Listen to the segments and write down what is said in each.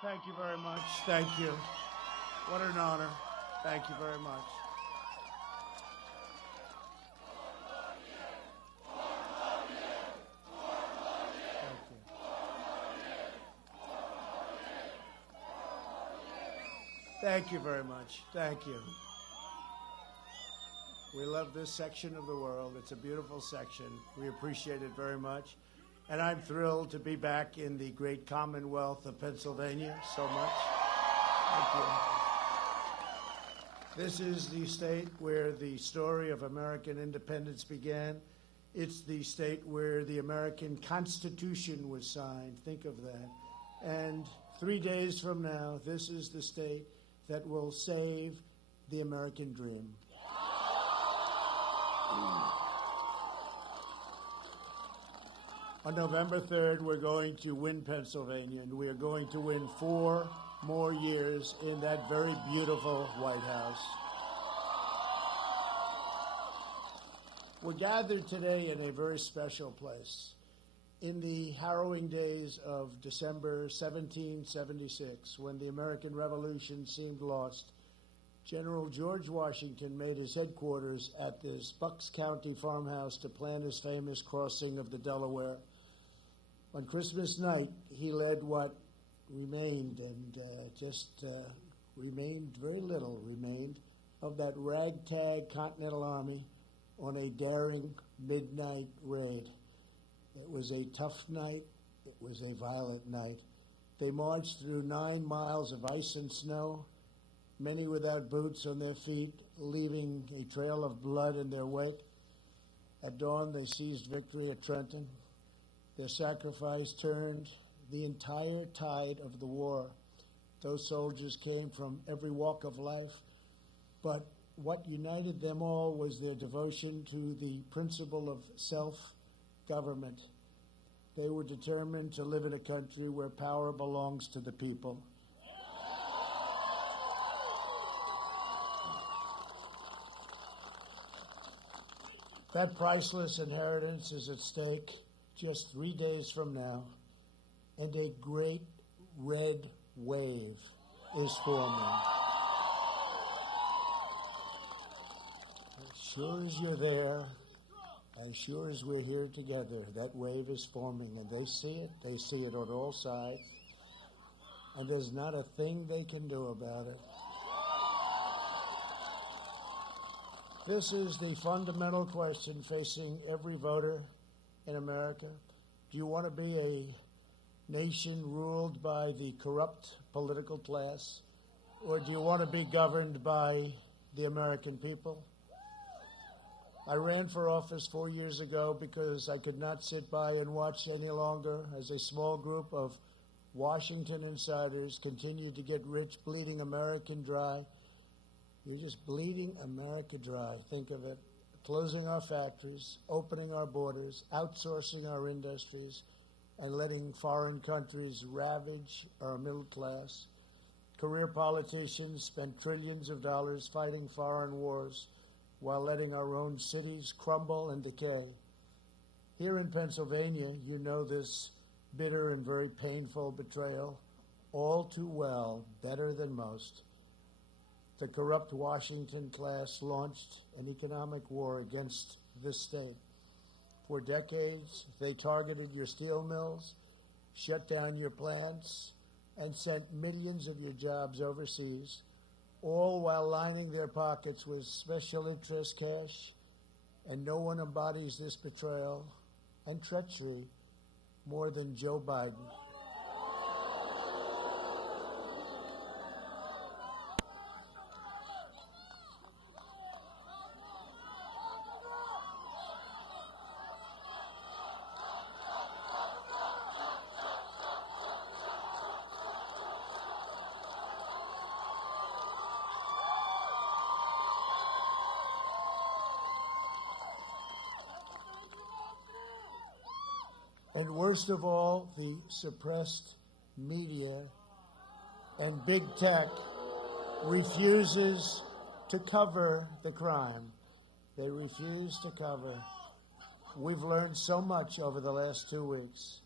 Thank you very much. Thank you. What an honor. Thank you very much. Thank you very much. Thank you. We love this section of the world. It's a beautiful section. We appreciate it very much. And I'm thrilled to be back in the great Commonwealth of Pennsylvania so much. Thank you. This is the state where the story of American independence began. It's the state where the American Constitution was signed. Think of that. And 3 days from now, this is the state that will save the American dream. On November 3rd, we're going to win Pennsylvania, and we are going to win 4 more years in that very beautiful White House. We're gathered today in a very special place. In the harrowing days of December 1776, when the American Revolution seemed lost, General George Washington made his headquarters at this Bucks County farmhouse to plan his famous crossing of the Delaware. On Christmas night, he led what remained, and remained, very little remained, of that ragtag Continental Army on a daring midnight raid. It was a tough night. It was a violent night. They marched through 9 miles of ice and snow, many without boots on their feet, leaving a trail of blood in their wake. At dawn, they seized victory at Trenton. Their sacrifice turned the entire tide of the war. Those soldiers came from every walk of life, but what united them all was their devotion to the principle of self-government. They were determined to live in a country where power belongs to the people. That priceless inheritance is at stake just 3 days from now, and a great red wave is forming. As sure as you're there, as sure as we're here together, that wave is forming, and they see it on all sides, and there's not a thing they can do about it. This is the fundamental question facing every voter in America. Do you want to be a nation ruled by the corrupt political class, or do you want to be governed by the American people? I ran for office 4 years ago because I could not sit by and watch any longer as a small group of Washington insiders continued to get rich, bleeding America dry. You're just bleeding America dry. Think of it. Closing our factories, opening our borders, outsourcing our industries, and letting foreign countries ravage our middle class. Career politicians spend trillions of dollars fighting foreign wars while letting our own cities crumble and decay. Here in Pennsylvania, you know this bitter and very painful betrayal all too well, better than most. The corrupt Washington class launched an economic war against this state. For decades, they targeted your steel mills, shut down your plants, and sent millions of your jobs overseas, all while lining their pockets with special interest cash, and no one embodies this betrayal and treachery more than Joe Biden. And worst of all, the suppressed media and big tech refuses to cover the crime. They refuse to cover. We've learned so much over the last 2 weeks.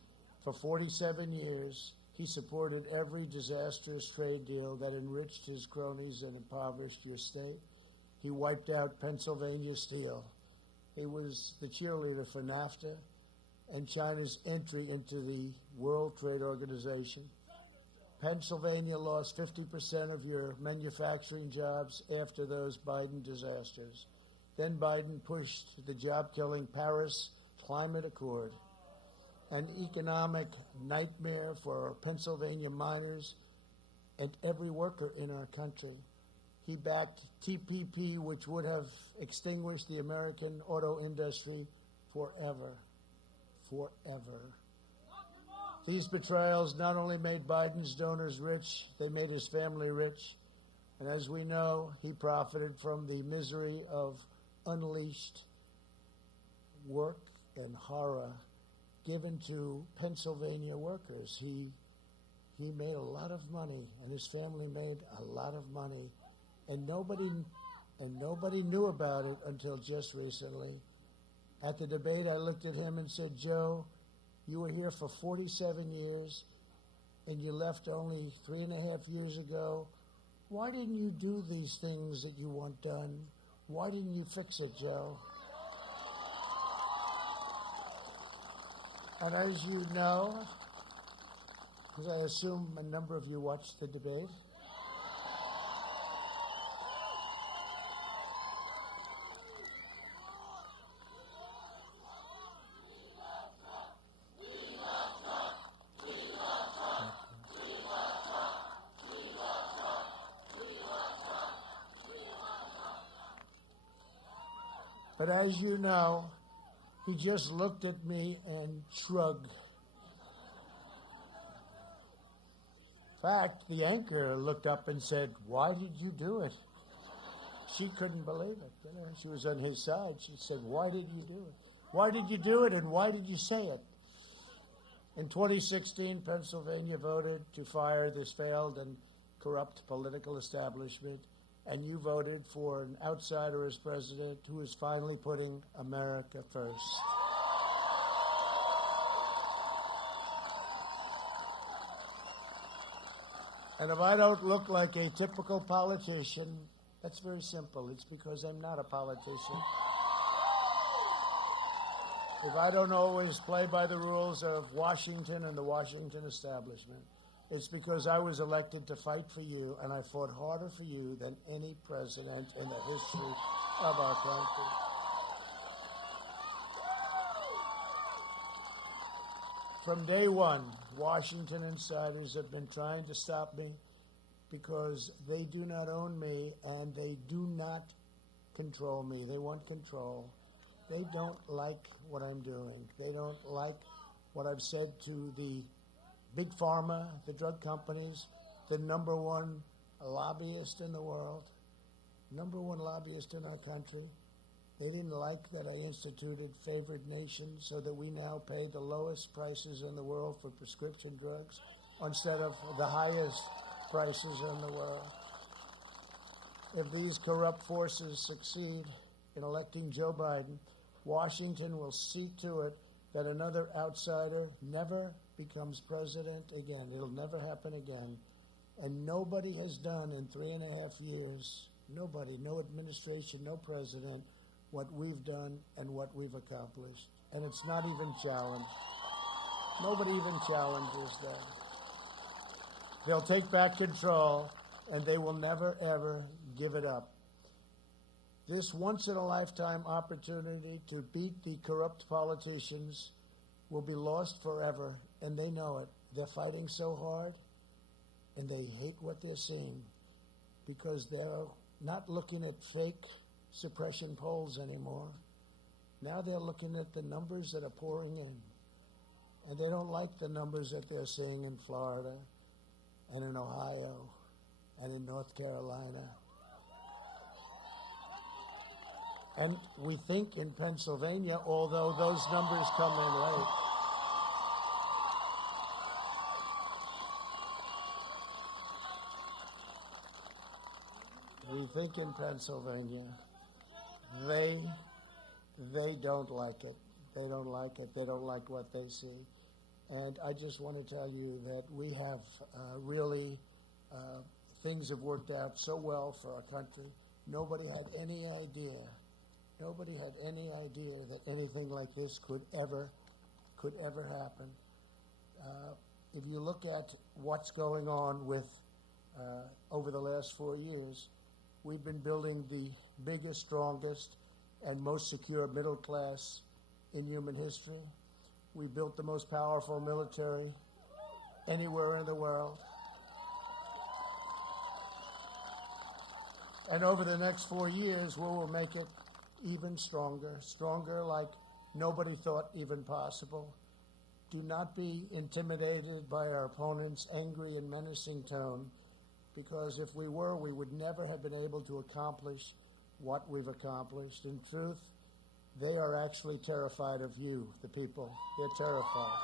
For 47 years, He supported every disastrous trade deal that enriched his cronies and impoverished your state. He wiped out Pennsylvania Steel. He was the cheerleader for NAFTA and China's entry into the World Trade Organization. Pennsylvania lost 50% of your manufacturing jobs after those Biden disasters. Then Biden pushed the job-killing Paris Climate Accord, an economic nightmare for Pennsylvania miners and every worker in our country. He backed TPP, which would have extinguished the American auto industry forever. Forever. These betrayals not only made Biden's donors rich, they made his family rich. And as we know, he profited from the misery of unleashed work and horror given to Pennsylvania workers. He made a lot of money, and his family made a lot of money, and nobody knew about it until just recently. At the debate, I looked at him and said, "Joe, you were here for 47 years, and you left only 3.5 years ago. Why didn't you do these things that you want done? Why didn't you fix it, Joe?" And as you know, because I assume a number of you watched the debate, but as you know, he just looked at me and shrugged. In fact, the anchor looked up and said, "Why did you do it?" She couldn't believe it. You know, she was on his side. She said, "Why did you do it? Why did you do it, and why did you say it?" In 2016, Pennsylvania voted to fire this failed and corrupt political establishment, and you voted for an outsider as president who is finally putting America first. And if I don't look like a typical politician, that's very simple. It's because I'm not a politician. If I don't always play by the rules of Washington and the Washington establishment, it's because I was elected to fight for you, and I fought harder for you than any president in the history of our country. From day one, Washington insiders have been trying to stop me because they do not own me and they do not control me. They want control. They don't like what I'm doing. They don't like what I've said to the big pharma, the drug companies, the number one lobbyist in the world, number one lobbyist in our country. They didn't like that I instituted favored nations so that we now pay the lowest prices in the world for prescription drugs instead of the highest prices in the world. If these corrupt forces succeed in electing Joe Biden, Washington will see to it that another outsider never becomes president again. It'll never happen again. And nobody has done in 3.5 years, nobody, no administration, no president, what we've done and what we've accomplished. And it's not even challenged. Nobody even challenges that. They'll take back control, and they will never, ever give it up. This once-in-a-lifetime opportunity to beat the corrupt politicians will be lost forever, and they know it. They're fighting so hard, and they hate what they're seeing because they're not looking at fake suppression polls anymore. Now they're looking at the numbers that are pouring in, and they don't like the numbers that they're seeing in Florida and in Ohio and in North Carolina. And we think in Pennsylvania, although those numbers come in late. We think in Pennsylvania, they don't like it. They don't like it. They don't like what they see. And I just want to tell you that we have really, things have worked out so well for our country. Nobody had any idea that anything like this could ever happen. If you look at what's going on with, over the last 4 years, we've been building the biggest, strongest, and most secure middle class in human history. We built the most powerful military anywhere in the world. And over the next 4 years, we will make it even stronger like nobody thought even possible. Do not be intimidated by our opponents' angry and menacing tone, because if we were, we would never have been able to accomplish what we've accomplished. In truth, they are actually terrified of you, the people. They're terrified.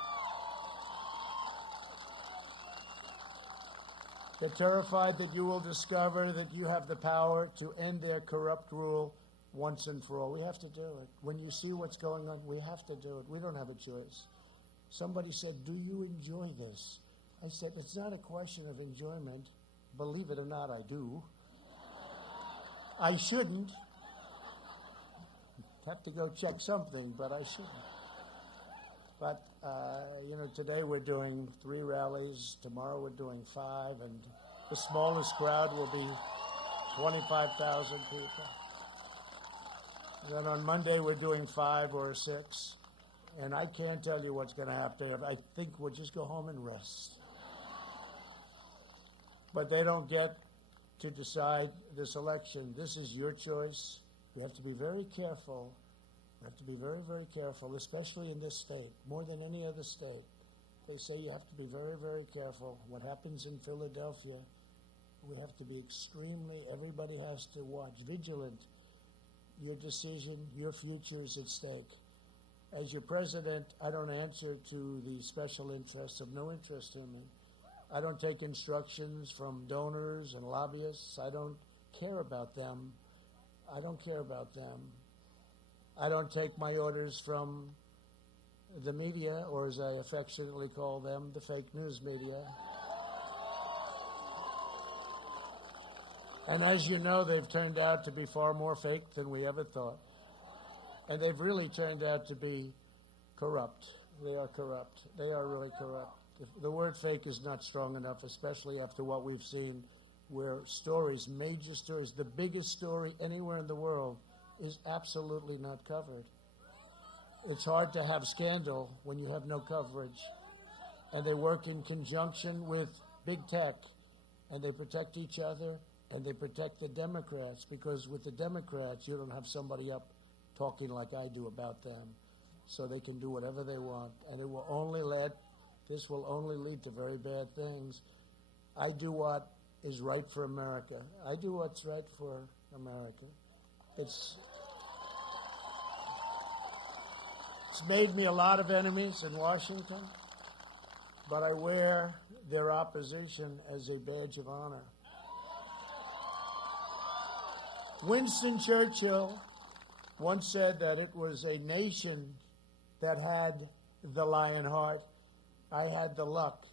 They're terrified that you will discover that you have the power to end their corrupt rule once and for all. We have to do it. When you see what's going on, we have to do it. We don't have a choice. Somebody said, "Do you enjoy this?" I said, "It's not a question of enjoyment. Believe it or not, I do. I shouldn't. Have to go check something, but I shouldn't." But, today we're doing 3 rallies. Tomorrow we're doing 5, and the smallest crowd will be 25,000 people. And then on Monday we're doing 5 or 6. And I can't tell you what's going to happen. I think we'll just go home and rest. But they don't get to decide this election. This is your choice. You have to be very careful. You have to be very, very careful, especially in this state, more than any other state. They say you have to be very, very careful. What happens in Philadelphia, we have to be everybody has to watch, vigilant. Your decision, your future is at stake. As your president, I don't answer to the special interests of no interest in me. I don't take instructions from donors and lobbyists. I don't care about them. I don't care about them. I don't take my orders from the media, or as I affectionately call them, the fake news media. And as you know, they've turned out to be far more fake than we ever thought. And they've really turned out to be corrupt. They are corrupt. They are really corrupt. The word fake is not strong enough, especially after what we've seen, where stories, major stories, the biggest story anywhere in the world is absolutely not covered. It's hard to have scandal when you have no coverage. And they work in conjunction with big tech, and they protect each other, and they protect the Democrats, because with the Democrats, you don't have somebody up talking like I do about them. So they can do whatever they want, and this will only lead to very bad things. I do what is right for America. I do what's right for America. It's made me a lot of enemies in Washington, but I wear their opposition as a badge of honor. Winston Churchill once said that it was a nation that had the lion heart. I had the luck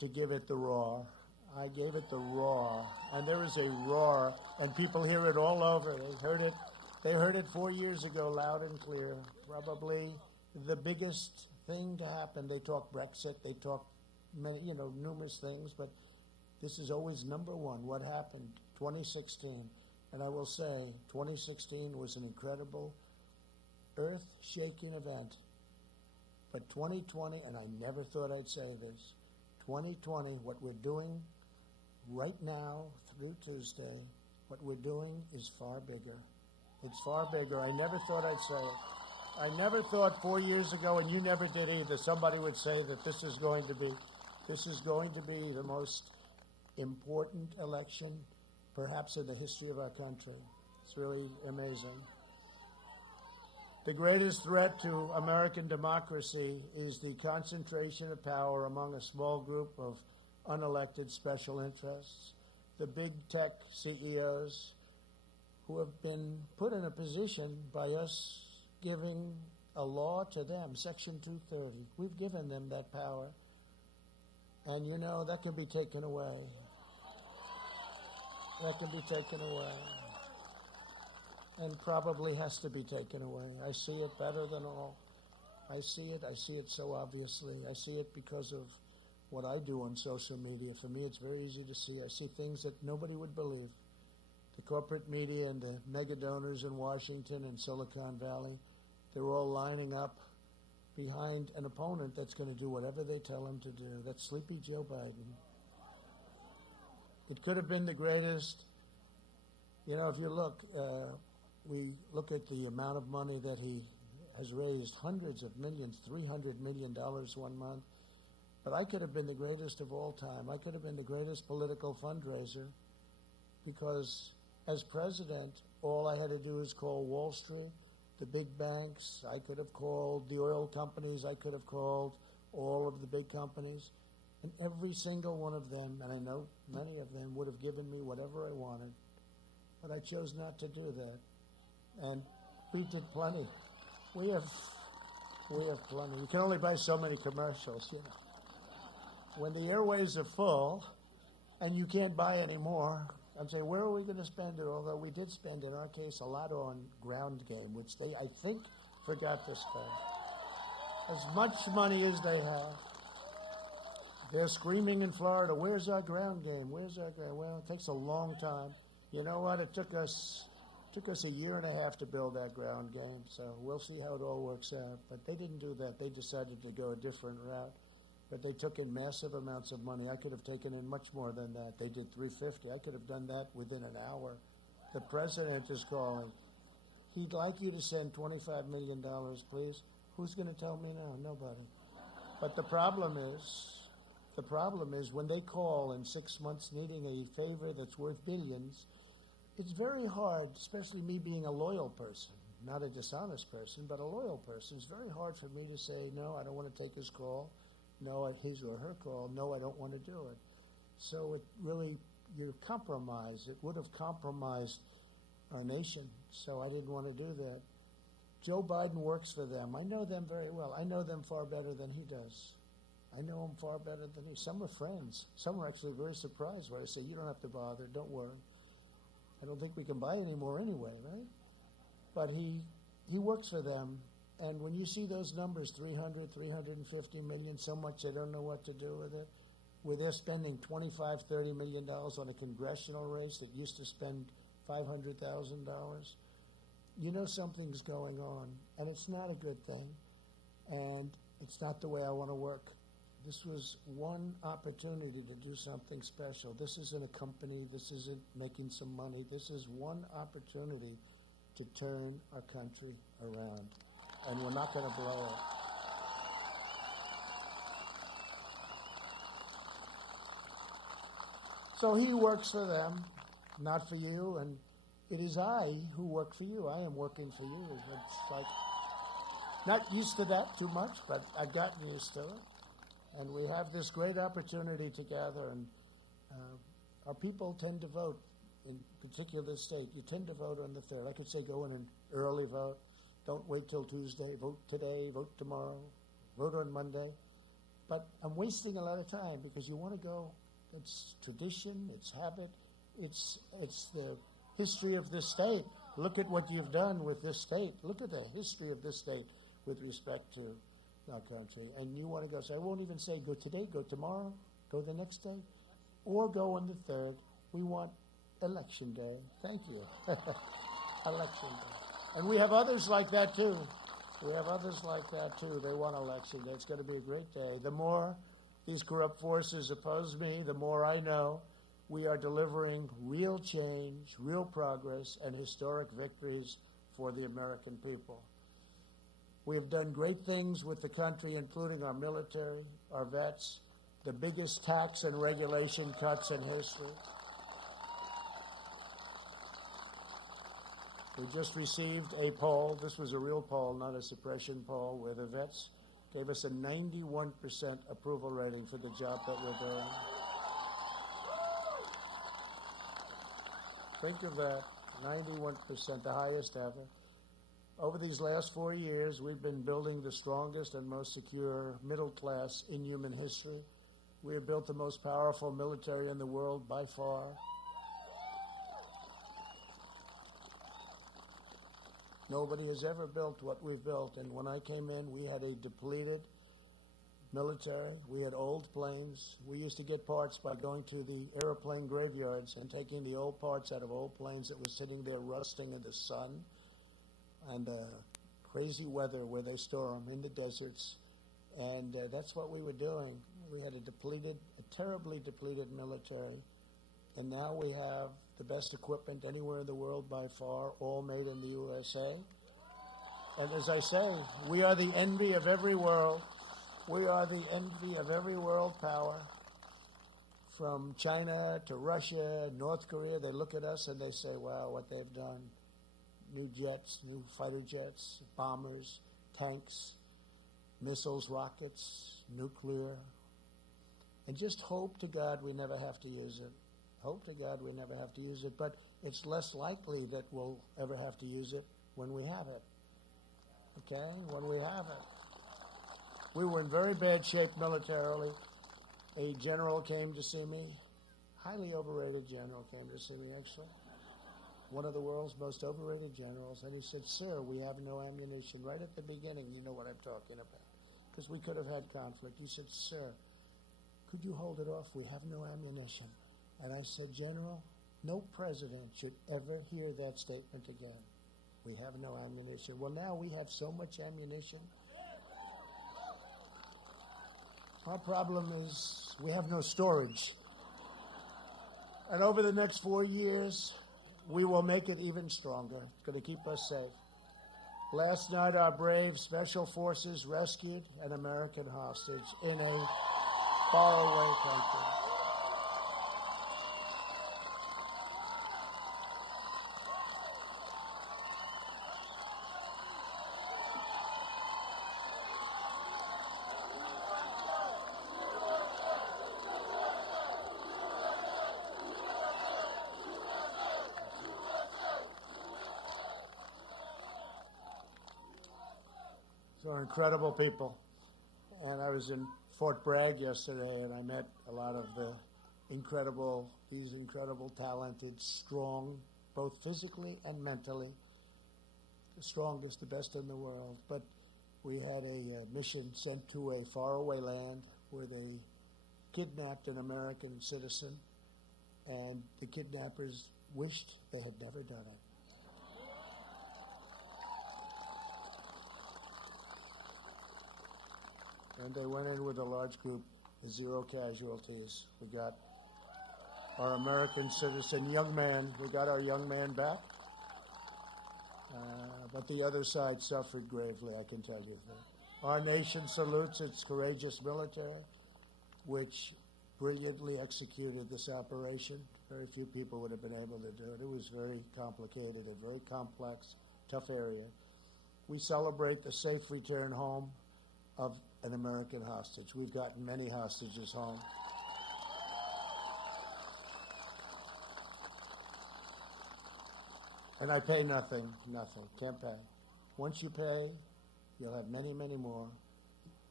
to give it the roar. I gave it the roar, and there was a roar, and people hear it all over. They heard it 4 years ago, loud and clear. Probably the biggest thing to happen. They talk Brexit, they talk numerous things, but this is always number one. What happened? 2016, and I will say, 2016 was an incredible, earth-shaking event. But 2020, and I never thought I'd say this, 2020, what we're doing right now through Tuesday, what we're doing is far bigger. It's far bigger. I never thought I'd say it. I never thought 4 years ago, and you never did either, somebody would say that this is going to be the most important election perhaps in the history of our country. It's really amazing. The greatest threat to American democracy is the concentration of power among a small group of unelected special interests, the big tech CEOs who have been put in a position by us giving a law to them, Section 230. We've given them that power. And you know, that can be taken away. That can be taken away. And probably has to be taken away. I see it better than all. I see it so obviously. I see it because of what I do on social media. For me, it's very easy to see. I see things that nobody would believe. The corporate media and the mega donors in Washington and Silicon Valley, they're all lining up behind an opponent that's going to do whatever they tell him to do. That's sleepy Joe Biden. It could have been the greatest. You know, if you look, we look at the amount of money that he has raised, hundreds of millions, $300 million 1 month. But I could have been the greatest of all time. I could have been the greatest political fundraiser because as president, all I had to do is call Wall Street, the big banks. I could have called the oil companies. I could have called all of the big companies. And every single one of them, and I know many of them, would have given me whatever I wanted. But I chose not to do that. And we did plenty. We have plenty. You can only buy so many commercials, you know. When the airways are full and you can't buy any more, I'm saying, where are we going to spend it? Although we did spend, in our case, a lot on ground game, which they, I think, forgot to spend. As much money as they have. They're screaming in Florida, where's our ground game? Where's our ground? Well, it takes a long time. You know what? It took us a year and a half to build that ground game, so we'll see how it all works out. But they didn't do that. They decided to go a different route. But they took in massive amounts of money. I could have taken in much more than that. They did $350. I could have done that within an hour. The president is calling. He'd like you to send $25 million, please. Who's going to tell me no? Nobody. But the problem is when they call in 6 months needing a favor that's worth billions, it's very hard, especially me being a loyal person, not a dishonest person, but a loyal person. It's very hard for me to say, no, I don't want to take his call. No, his or her call. No, I don't want to do it. So it really, you're compromised. It would have compromised our nation. So I didn't want to do that. Joe Biden works for them. I know them very well. I know them far better than he does. I know him far better than he. Some are friends. Some are actually very surprised when I say, you don't have to bother. Don't worry. I don't think we can buy any more anyway, right? But he works for them. And when you see those numbers, 300, 350 million, so much they don't know what to do with it, where they're spending $25, $30 million on a congressional race that used to spend $500,000, you know something's going on. And it's not a good thing. And it's not the way I want to work. This was one opportunity to do something special. This isn't a company. This isn't making some money. This is one opportunity to turn our country around. And we're not going to blow it. So he works for them, not for you, and it is I who work for you. I am working for you. It's like, not used to that too much, but I've gotten used to it. And we have this great opportunity to gather, and our people tend to vote, in particular state. You tend to vote on the 3rd. I could say go in an early vote. Don't wait till Tuesday. Vote today, vote tomorrow, vote on Monday. But I'm wasting a lot of time because you want to go. It's tradition, it's habit, it's the history of this state. Look at what you've done with this state. Look at the history of this state with respect to our country. And you want to go, so I won't even say go today, go tomorrow, go the next day, or go on the 3rd. We want election day. Thank you. Election day. And we have others like that, too. We have others like that, too. They want election day. It's going to be a great day. The more these corrupt forces oppose me, the more I know we are delivering real change, real progress, and historic victories for the American people. We have done great things with the country, including our military, our vets, the biggest tax and regulation cuts in history. We just received a poll. This was a real poll, not a suppression poll, where the vets gave us a 91% approval rating for the job that we're doing. Think of that, 91%, the highest ever. Over these last 4 years, we've been building the strongest and most secure middle class in human history. We have built the most powerful military in the world by far. Nobody has ever built what we've built. And when I came in, we had a depleted military. We had old planes. We used to get parts by going to the airplane graveyards and taking the old parts out of old planes that were sitting there rusting in the sun and crazy weather where they store them in the deserts. And that's what we were doing. We had a terribly depleted military. And now we have the best equipment anywhere in the world by far, all made in the USA. And as I say, we are the envy of every world. We are the envy of every world power. From China to Russia, North Korea, they look at us and they say, wow, what they've done. New jets, new fighter jets, bombers, tanks, missiles, rockets, nuclear. And just hope to God we never have to use it. Hope to God we never have to use it, but it's less likely that we'll ever have to use it when we have it. Okay? When we have it. We were in very bad shape militarily. A general came to see me, highly overrated general came to see me actually. One of the world's most overrated generals, and he said, sir, we have no ammunition. Right at the beginning, you know what I'm talking about, because we could have had conflict. He said, sir, could you hold it off? We have no ammunition. And I said, General, no president should ever hear that statement again. We have no ammunition. Well, now we have so much ammunition. Our problem is we have no storage. And over the next 4 years, we will make it even stronger. It's going to keep us safe. Last night, our brave special forces rescued an American hostage in a faraway country. So incredible people. And I was in Fort Bragg yesterday, and I met a lot of these incredible, talented, strong, both physically and mentally, the strongest, the best in the world. But we had a mission sent to a faraway land where they kidnapped an American citizen, and the kidnappers wished they had never done it. And they went in with a large group, 0 casualties. We got our American citizen, young man, we got our young man back. But the other side suffered gravely, I can tell you that. Our nation salutes its courageous military, which brilliantly executed this operation. Very few people would have been able to do it. It was very complicated, a very complex, tough area. We celebrate the safe return home of an American hostage. We've gotten many hostages home. And I pay nothing, can't pay. Once you pay, you'll have many, many more.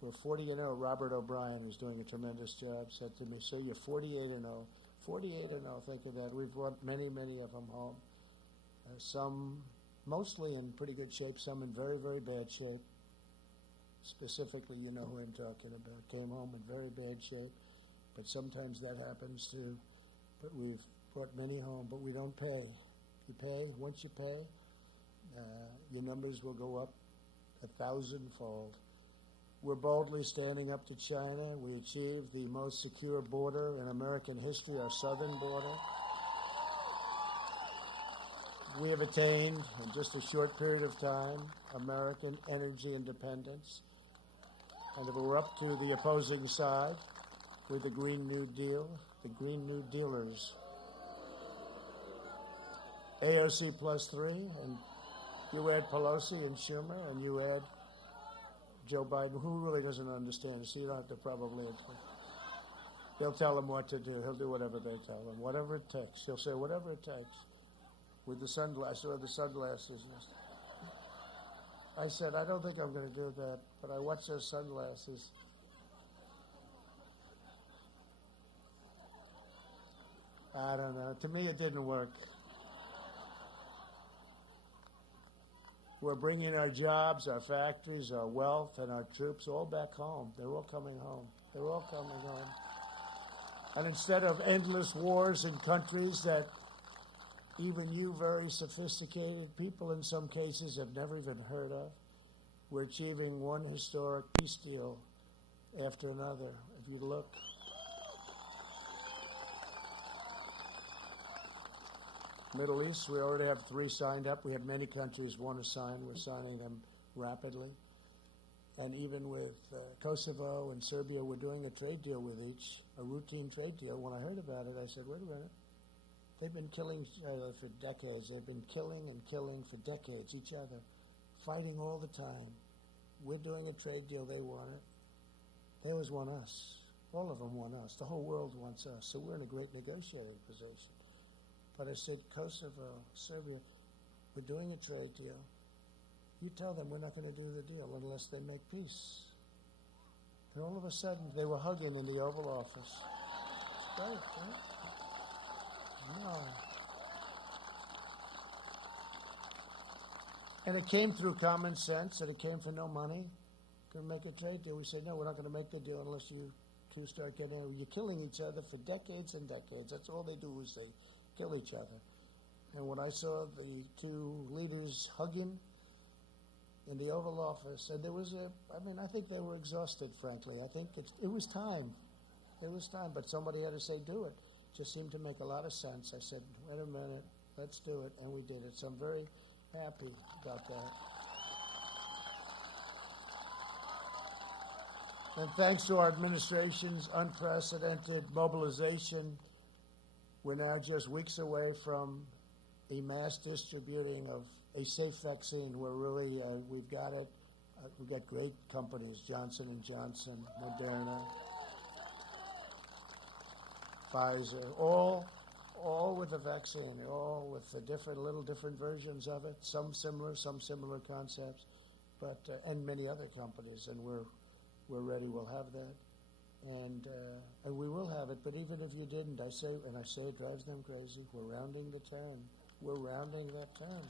We're 40-0. Robert O'Brien, who's doing a tremendous job, said to me, sir, you're 48-0. 48-0, think of that. We've brought many, many of them home. Some mostly in pretty good shape, some in very, very bad shape. Specifically, you know who I'm talking about, came home in very bad shape, but sometimes that happens too. But we've brought many home, but we don't pay. You pay, once you pay, your numbers will go up 1,000-fold. We're boldly standing up to China. We achieved the most secure border in American history, our southern border. We have attained, in just a short period of time, American energy independence. And if we're up to the opposing side with the Green New Deal, the Green New Dealers, AOC +3, and you add Pelosi and Schumer, and you add Joe Biden, who really doesn't understand, so you don't have to probably explain. They'll tell him what to do. He'll do whatever they tell him, whatever it takes. He'll say whatever it takes. With the sunglasses, or the sunglasses. I said, I don't think I'm going to do that, but I watched those sunglasses. I don't know. To me, it didn't work. We're bringing our jobs, our factories, our wealth, and our troops all back home. They're all coming home. They're all coming home. And instead of endless wars in countries that even you very sophisticated people in some cases have never even heard of, we're achieving one historic peace deal after another. If you look, Middle East, we already have 3 signed up. We had many countries want to sign. We're signing them rapidly. And even with Kosovo and Serbia, we're doing a trade deal with each, a routine trade deal. When I heard about it, I said, wait a minute. They've been killing each other for decades. They've been killing and killing for decades, each other, fighting all the time. We're doing a trade deal. They want it. They always want us. All of them want us. The whole world wants us. So we're in a great negotiating position. But I said, Kosovo, Serbia, we're doing a trade deal. You tell them we're not going to do the deal unless they make peace. And all of a sudden, they were hugging in the Oval Office. It's great, right? No. And it came through common sense, and it came for no money. Going to make a trade deal. We said, no, we're not going to make the deal unless you two start getting it. You're killing each other for decades and decades. That's all they do is they kill each other. And when I saw the 2 leaders hugging in the Oval Office, and there was I think they were exhausted, frankly. I think it was time. It was time, but somebody had to say, do it. Just seemed to make a lot of sense. I said, wait a minute, let's do it, and we did it. So I'm very happy about that. And thanks to our administration's unprecedented mobilization, we're now just weeks away from a mass distributing of a safe vaccine. We're really, we've got it. We've got great companies, Johnson & Johnson, Moderna, Pfizer, all with a vaccine, all with the little different versions of it, some similar concepts, but and many other companies, and we're ready. We'll have that, and we will have it. But even if you didn't, I say it drives them crazy. We're rounding the turn. We're rounding that turn.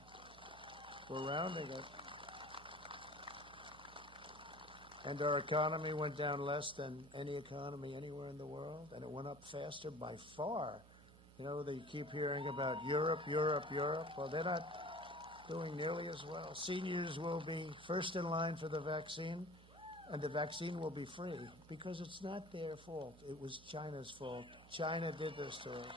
We're rounding it. And our economy went down less than any economy anywhere in the world, and it went up faster by far. You know, they keep hearing about Europe. Well, they're not doing nearly as well. Seniors will be first in line for the vaccine, and the vaccine will be free because it's not their fault. It was China's fault. China did this to us.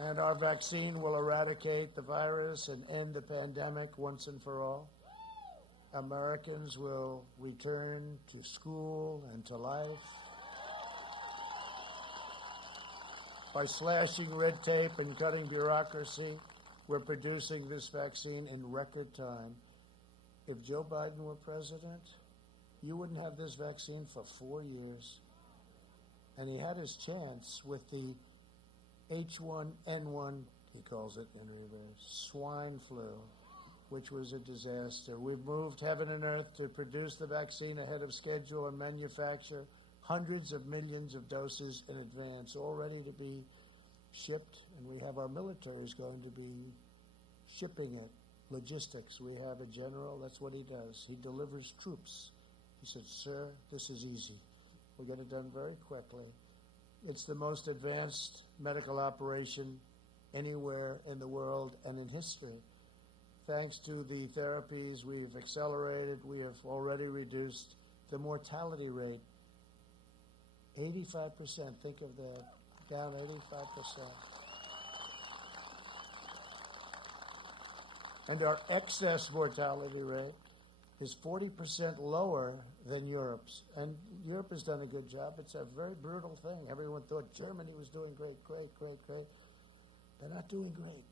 And our vaccine will eradicate the virus and end the pandemic once and for all. Americans will return to school and to life. By slashing red tape and cutting bureaucracy, we're producing this vaccine in record time. If Joe Biden were president, you wouldn't have this vaccine for 4 years. And he had his chance with the H1N1, he calls it in reverse, swine flu, which was a disaster. We've moved heaven and earth to produce the vaccine ahead of schedule and manufacture hundreds of millions of doses in advance, all ready to be shipped, and we have our military is going to be shipping it. Logistics, we have a general, that's what he does. He delivers troops. He said, sir, this is easy. We'll get it done very quickly. It's the most advanced medical operation anywhere in the world and in history. Thanks to the therapies we've accelerated, we have already reduced the mortality rate 85%. Think of that, down 85%. And our excess mortality rate is 40% lower than Europe's. And Europe has done a good job. It's a very brutal thing. Everyone thought Germany was doing great. They're not doing great.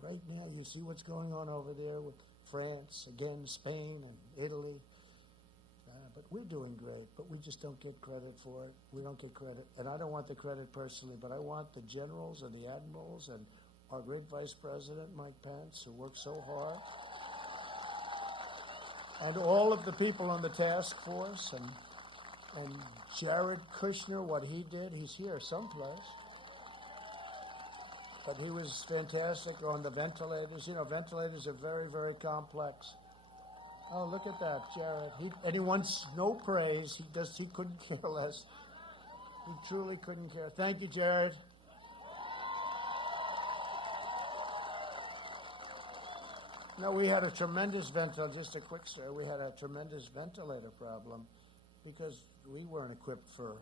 Right now, you see what's going on over there with France, again, Spain and Italy. But we're doing great, but we just don't get credit for it. We don't get credit. And I don't want the credit personally, but I want the generals and the admirals and our great Vice President, Mike Pence, who worked so hard, and all of the people on the task force, and Jared Kushner, what he did, he's here someplace. But he was fantastic on the ventilators. You know, ventilators are very, very complex. Oh, look at that, Jared. And he wants no praise. He couldn't care less. He truly couldn't care. Thank you, Jared. No, we had a tremendous just a quick story. We had a tremendous ventilator problem because we weren't equipped for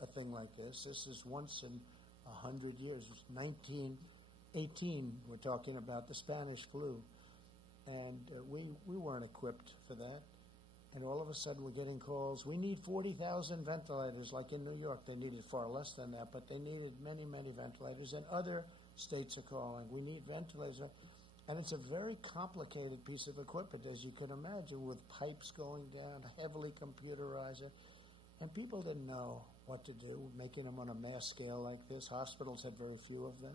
a thing like this. This is once in 100 years. 1918, we're talking about the Spanish flu. And we weren't equipped for that. And all of a sudden we're getting calls. We need 40,000 ventilators, like in New York. They needed far less than that, but they needed many, many ventilators. And other states are calling. We need ventilators. And it's a very complicated piece of equipment, as you can imagine, with pipes going down, heavily computerized. And people didn't know what to do, making them on a mass scale like this. Hospitals had very few of them.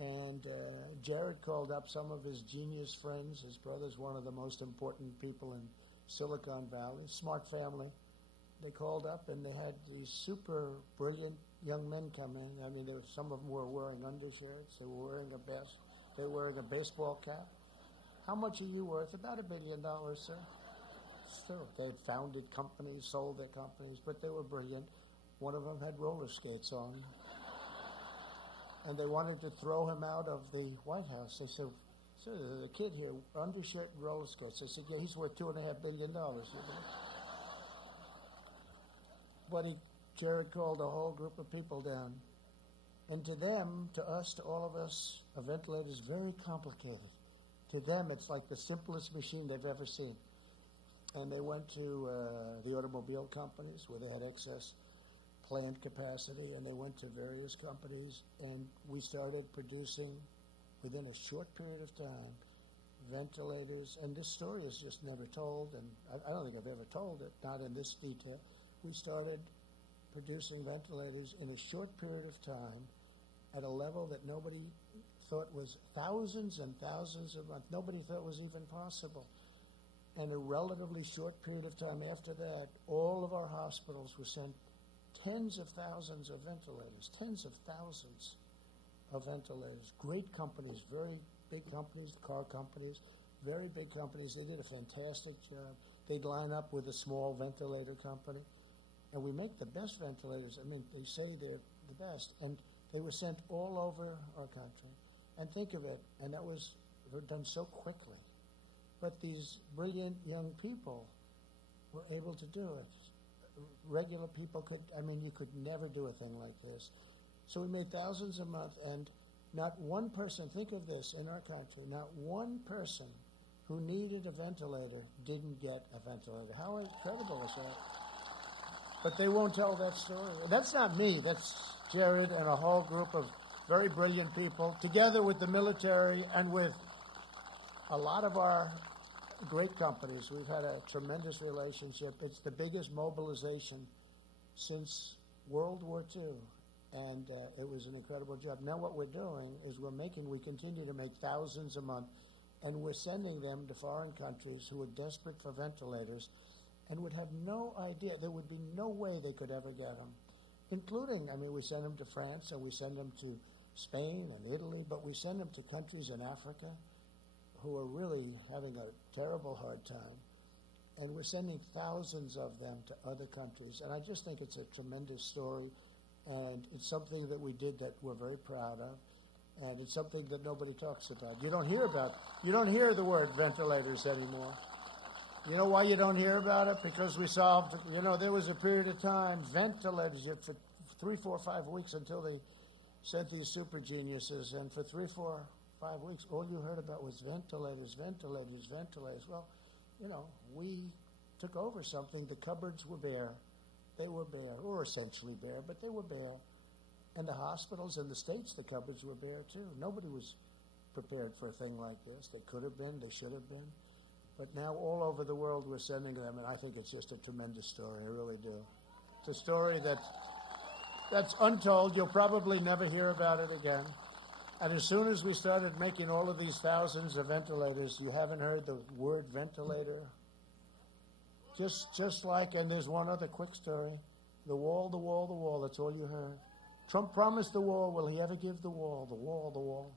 And Jared called up some of his genius friends. His brother's one of the most important people in Silicon Valley, smart family. They called up and they had these super brilliant young men come in. I mean, some of them were wearing undershirts. They were wearing a baseball cap. How much are you worth? About $1 billion, sir. Still, they had founded companies, sold their companies, but they were brilliant. One of them had roller skates on. And they wanted to throw him out of the White House. They said, sir, there's a kid here, undershirt and roller skates. I said, yeah, he's worth $2.5 billion. But Jared called a whole group of people down. And to them, to us, to all of us, a ventilator is very complicated. To them, it's like the simplest machine they've ever seen. And they went to the automobile companies where they had excess plant capacity, and they went to various companies, and we started producing, within a short period of time, ventilators. And this story is just never told, and I don't think I've ever told it, not in this detail. We started producing ventilators in a short period of time at a level that nobody thought was thousands and thousands of months. Nobody thought was even possible. And a relatively short period of time after that, all of our hospitals were sent tens of thousands of ventilators, tens of thousands of ventilators. Great companies, very big companies, the car companies, very big companies. They did a fantastic job. They'd line up with a small ventilator company. And we make the best ventilators. I mean, they say they're the best. And they were sent all over our country. And think of it, and that was done so quickly. But these brilliant young people were able to do it. Regular people you could never do a thing like this. So we made thousands a month, and not one person, think of this, in our country, not one person who needed a ventilator didn't get a ventilator. How incredible is that? But they won't tell that story. That's not me. That's Jared and a whole group of very brilliant people, together with the military and with a lot of our great companies. We've had a tremendous relationship. It's the biggest mobilization since World War II, and it was an incredible job. Now what we're doing is we continue to make thousands a month, and we're sending them to foreign countries who are desperate for ventilators and would have no idea. There would be no way they could ever get them, including, we send them to France, and we send them to Spain and Italy, but we send them to countries in Africa who are really having a terrible hard time. And we're sending thousands of them to other countries. And I just think it's a tremendous story. And it's something that we did that we're very proud of. And it's something that nobody talks about. You don't hear the word ventilators anymore. You know why you don't hear about it? Because we solved, there was a period of time, ventilators for 3, 4, 5 weeks until they sent these super geniuses. And for 3, 4, 5 weeks, all you heard about was ventilators, ventilators, ventilators. Well, we took over something. The cupboards were bare. They were bare, or essentially bare, but they were bare. And the hospitals in the States, the cupboards were bare too. Nobody was prepared for a thing like this. They could have been, they should have been. But now all over the world we're sending them, and I think it's just a tremendous story. I really do. It's a story that's untold. You'll probably never hear about it again. And as soon as we started making all of these thousands of ventilators, you haven't heard the word ventilator? Just like, and there's one other quick story, the wall, the wall, the wall, that's all you heard. Trump promised the wall. Will he ever give the wall, the wall, the wall?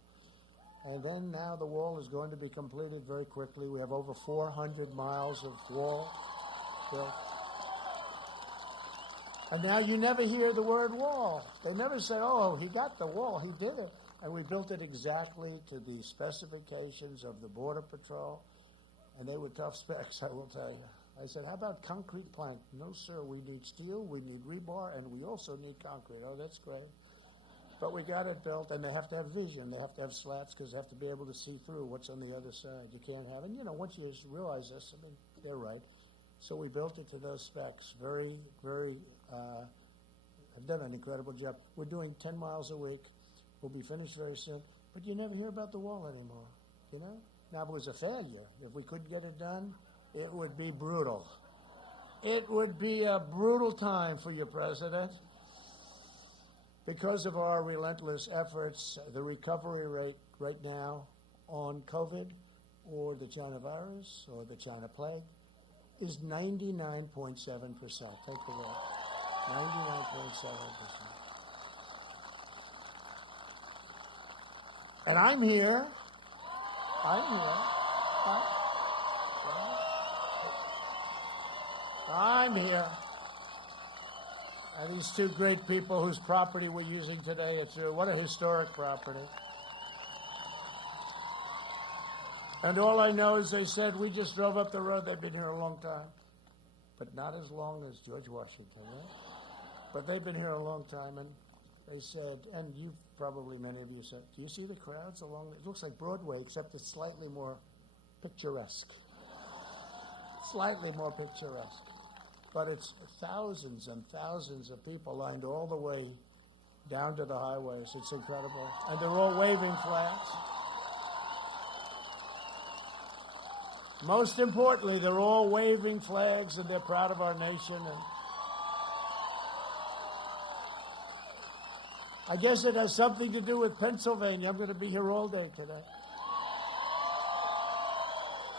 And then now the wall is going to be completed very quickly. We have over 400 miles of wall built. And now you never hear the word wall. They never say, oh, he got the wall, he did it. And we built it exactly to the specifications of the Border Patrol. And they were tough specs, I will tell you. I said, how about concrete plank? No, sir, we need steel, we need rebar, and we also need concrete. Oh, that's great. But we got it built, and they have to have vision. They have to have slats because they have to be able to see through what's on the other side. You can't have, and once you realize this, I mean, they're right. So we built it to those specs. Very, very, have done an incredible job. We're doing 10 miles a week. We'll be finished very soon. But you never hear about the wall anymore, Now, if it was a failure, if we couldn't get it done, it would be brutal. It would be a brutal time for your president. Because of our relentless efforts, the recovery rate right now on COVID or the China virus or the China plague is 99.7%. Take the vote. 99.7%. And I'm here. I'm here. And these two great people whose property we're using today, what a historic property. And all I know is they said, we just drove up the road, they've been here a long time. But not as long as George Washington, right? But they've been here a long time, and they said, and you probably, many of you said, do you see the crowds along, it looks like Broadway, except it's slightly more picturesque. Slightly more picturesque. But it's thousands and thousands of people lined all the way down to the highways. It's incredible. And they're all waving flags. Most importantly, they're all waving flags, and they're proud of our nation. And I guess it has something to do with Pennsylvania. I'm going to be here all day today.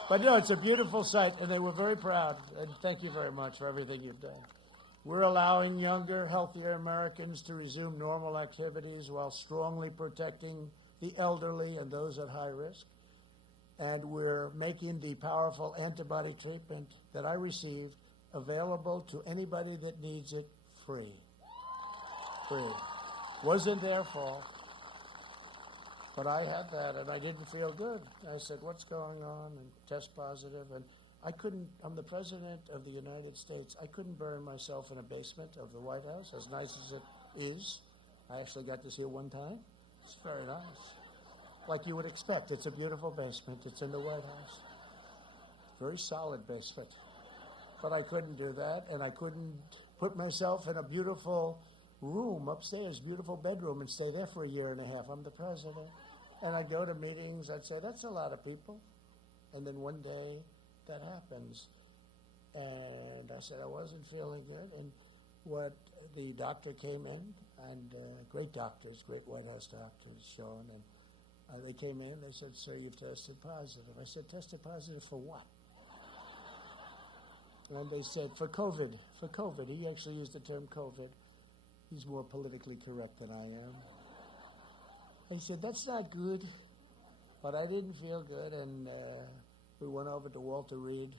But it's a beautiful sight, and they were very proud. And thank you very much for everything you've done. We're allowing younger, healthier Americans to resume normal activities while strongly protecting the elderly and those at high risk. And we're making the powerful antibody treatment that I received available to anybody that needs it free. Free. Wasn't their fault. But I had that, and I didn't feel good. I said, what's going on? And test positive. And I'm the president of the United States. I couldn't burn myself in a basement of the White House, as nice as it is. I actually got to see it one time. It's very nice. Like you would expect. It's a beautiful basement. It's in the White House. Very solid basement. But I couldn't do that, and I couldn't put myself in a beautiful room upstairs, beautiful bedroom, and stay there for a year and a half. I'm the president. And I'd go to meetings, I'd say, that's a lot of people. And then one day, that happens. And I said, I wasn't feeling good. And the doctor came in, and great doctors, great White House doctors, Sean, and they came in, they said, sir, you've tested positive. I said, tested positive for what? And they said, for COVID. He actually used the term COVID. He's more politically correct than I am. He said, that's not good. But I didn't feel good, and we went over to Walter Reed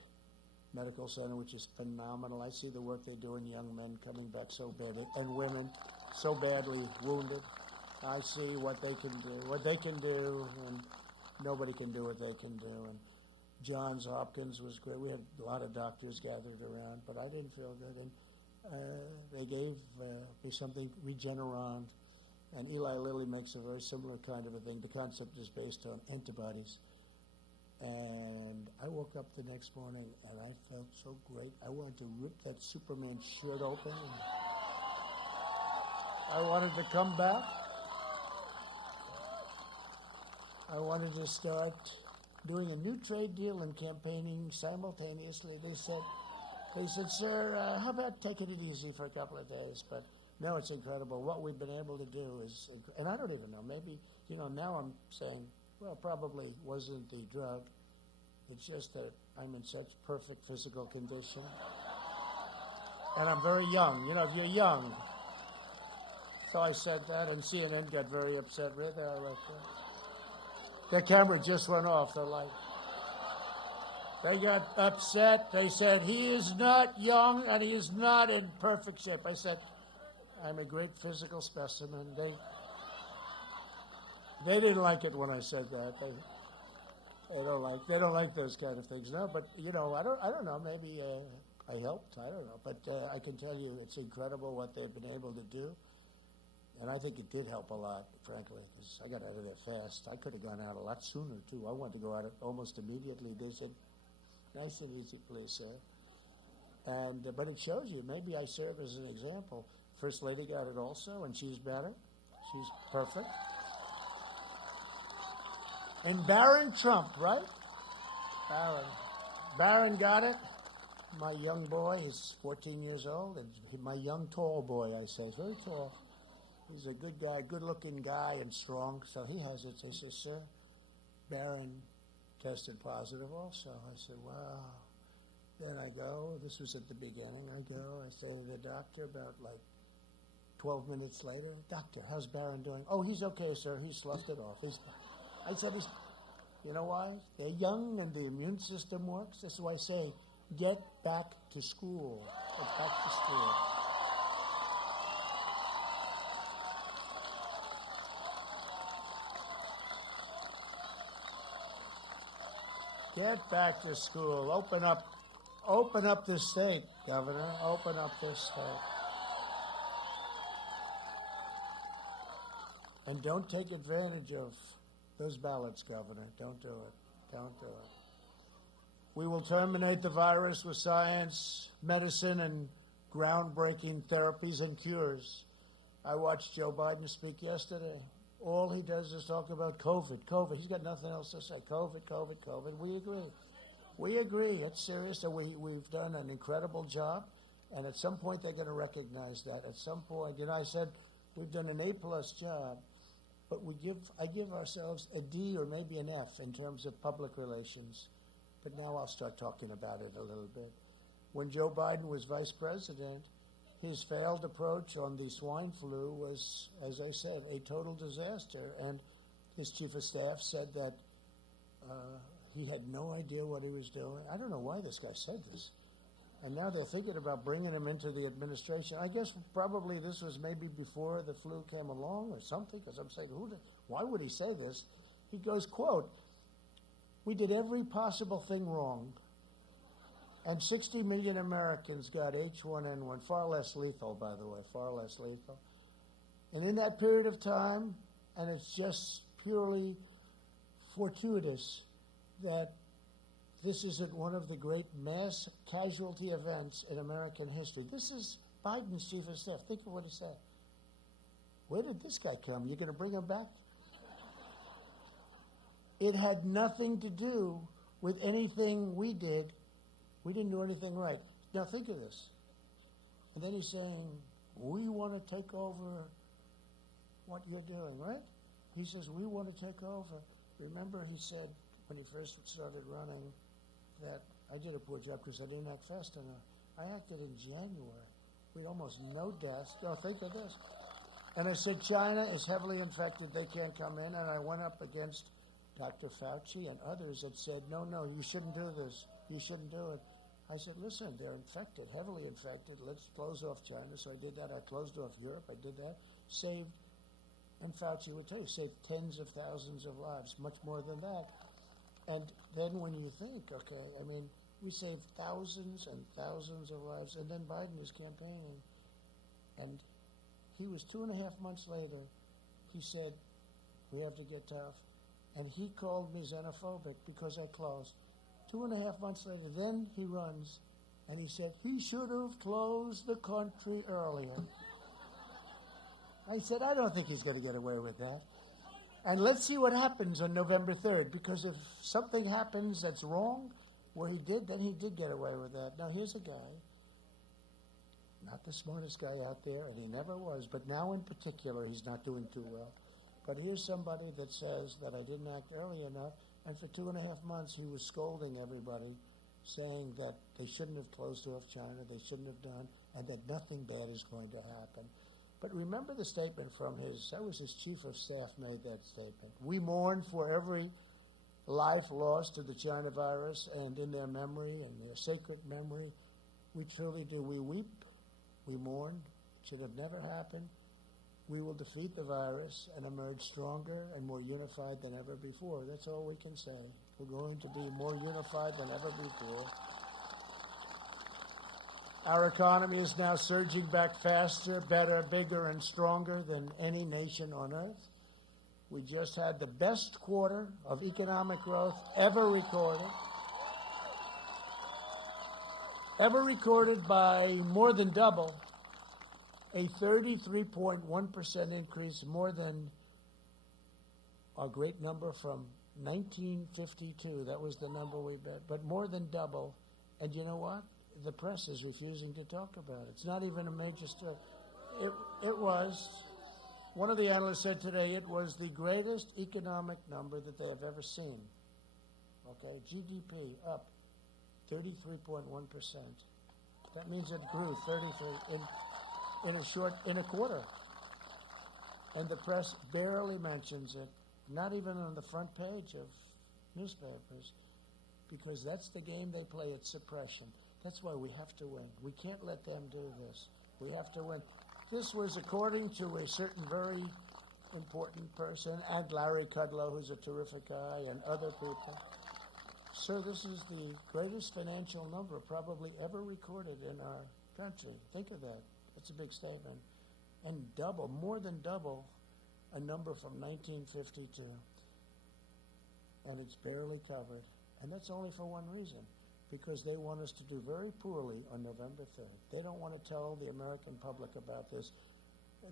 Medical Center, which is phenomenal. I see the work they do in young men coming back so bad, and women so badly wounded. I see what they can do, and nobody can do what they can do. And Johns Hopkins was great. We had a lot of doctors gathered around, but I didn't feel good. And they gave me something, Regeneron, and Eli Lilly makes a very similar kind of a thing. The concept is based on antibodies. And I woke up the next morning, and I felt so great. I wanted to rip that Superman shirt open. And I wanted to come back. I wanted to start doing a new trade deal and campaigning simultaneously. They said, sir, how about taking it easy for a couple of days? But No, it's incredible. What we've been able to do is, and I don't even know, maybe, now I'm saying, well, probably wasn't the drug. It's just that I'm in such perfect physical condition. And I'm very young. If you're young. So I said that, and CNN got very upset with that right there. The camera just went off, the light. They got upset. They said, he is not young and he is not in perfect shape. I said, I'm a great physical specimen. They didn't like it when I said that. They don't like those kind of things. No, but I don't know. Maybe I helped. I don't know. But I can tell you, it's incredible what they've been able to do. And I think it did help a lot, frankly, because I got out of there fast. I could have gone out a lot sooner, too. I wanted to go out almost immediately. They said, nice and easy, please, sir. But it shows you, maybe I serve as an example. First Lady got it also, and she's better. She's perfect. And Barron Trump, right? Barron got it. My young boy is 14 years old, and my young tall boy, I say, very tall. He's a good guy, good-looking guy and strong, so he has it. He says, sir, Barron tested positive also. I said, wow. Then I go, this was at the beginning, I say to the doctor about 12 minutes later, doctor, how's Barron doing? Oh, he's okay, sir. He sloughed it off. I said, you know why? They're young and the immune system works. That's why I say, get back to school. Get back to school. Get back to school. Open up the state, Governor. Open up this state. And don't take advantage of those ballots, Governor. Don't do it. Don't do it. We will terminate the virus with science, medicine, and groundbreaking therapies and cures. I watched Joe Biden speak yesterday. All he does is talk about COVID. He's got nothing else to say. COVID. We agree. We agree. It's serious. So we've done an incredible job. And at some point, they're going to recognize that. At some point, I said we've done an A-plus job. But I give ourselves a D or maybe an F in terms of public relations. But now I'll start talking about it a little bit. When Joe Biden was vice president, his failed approach on the swine flu was, as I said, a total disaster. And his chief of staff said that he had no idea what he was doing. I don't know why this guy said this. And now they're thinking about bringing him into the administration. I guess probably this was maybe before the flu came along or something, because I'm saying, why would he say this? He goes, quote, we did every possible thing wrong. And 60 million Americans got H1N1, far less lethal, by the way, far less lethal. And in that period of time, and it's just purely fortuitous that this isn't one of the great mass casualty events in American history. This is Biden's chief of staff. Think of what he said. Where did this guy come? You're going to bring him back? It had nothing to do with anything we did. We didn't do anything right. Now think of this. And then he's saying, we want to take over what you're doing, right? He says, we want to take over. Remember he said when he first started running that I did a poor job because I didn't act fast enough. I acted in January. We had almost no deaths. Now think of this. And I said, China is heavily infected. They can't come in. And I went up against Dr. Fauci and others that said, no, you shouldn't do this. You shouldn't do it. I said, listen, they're infected, heavily infected. Let's close off China. So I did that. I closed off Europe. I did that. Saved, and Fauci would tell you, saved tens of thousands of lives, much more than that. And then when you think, okay, I mean, we saved thousands and thousands of lives. And then Biden was campaigning. And he was 2.5 months later, he said, we have to get tough. And he called me xenophobic because I closed. 2.5 months later, then he runs, and he said, he should have closed the country earlier. I said, I don't think he's going to get away with that. And let's see what happens on November 3rd, because if something happens that's wrong, where he did, then he did get away with that. Now, here's a guy not the smartest guy out there, and he never was, but now in particular, he's not doing too well. But here's somebody that says that I didn't act early enough, and for 2.5 months he was scolding everybody, saying that they shouldn't have closed off China, they shouldn't have done, and that nothing bad is going to happen. But remember the statement from that was his chief of staff made that statement. We mourn for every life lost to the China virus, and in their memory, and their sacred memory, we truly do. We weep, we mourn. It should have never happened. We will defeat the virus and emerge stronger and more unified than ever before. That's all we can say. We're going to be more unified than ever before. Our economy is now surging back faster, better, bigger, and stronger than any nation on earth. We just had the best quarter of economic growth ever recorded by more than double, a 33.1% increase, more than a great number from 1952. That was the number we bet, but more than double. And you know what? The press is refusing to talk about it. It's not even a major story. It was, one of the analysts said today, it was the greatest economic number that they have ever seen. Okay, GDP up 33.1%. That means it grew 33 in a quarter. And the press barely mentions it, not even on the front page of newspapers, because that's the game they play. It's suppression. That's why we have to win. We can't let them do this. We have to win. This was according to a certain very important person, and Larry Kudlow, who's a terrific guy, and other people. So this is the greatest financial number probably ever recorded in our country. Think of that. That's a big statement. And double, more than double, a number from 1952. And it's barely covered. And that's only for one reason, because they want us to do very poorly on November 3rd. They don't want to tell the American public about this.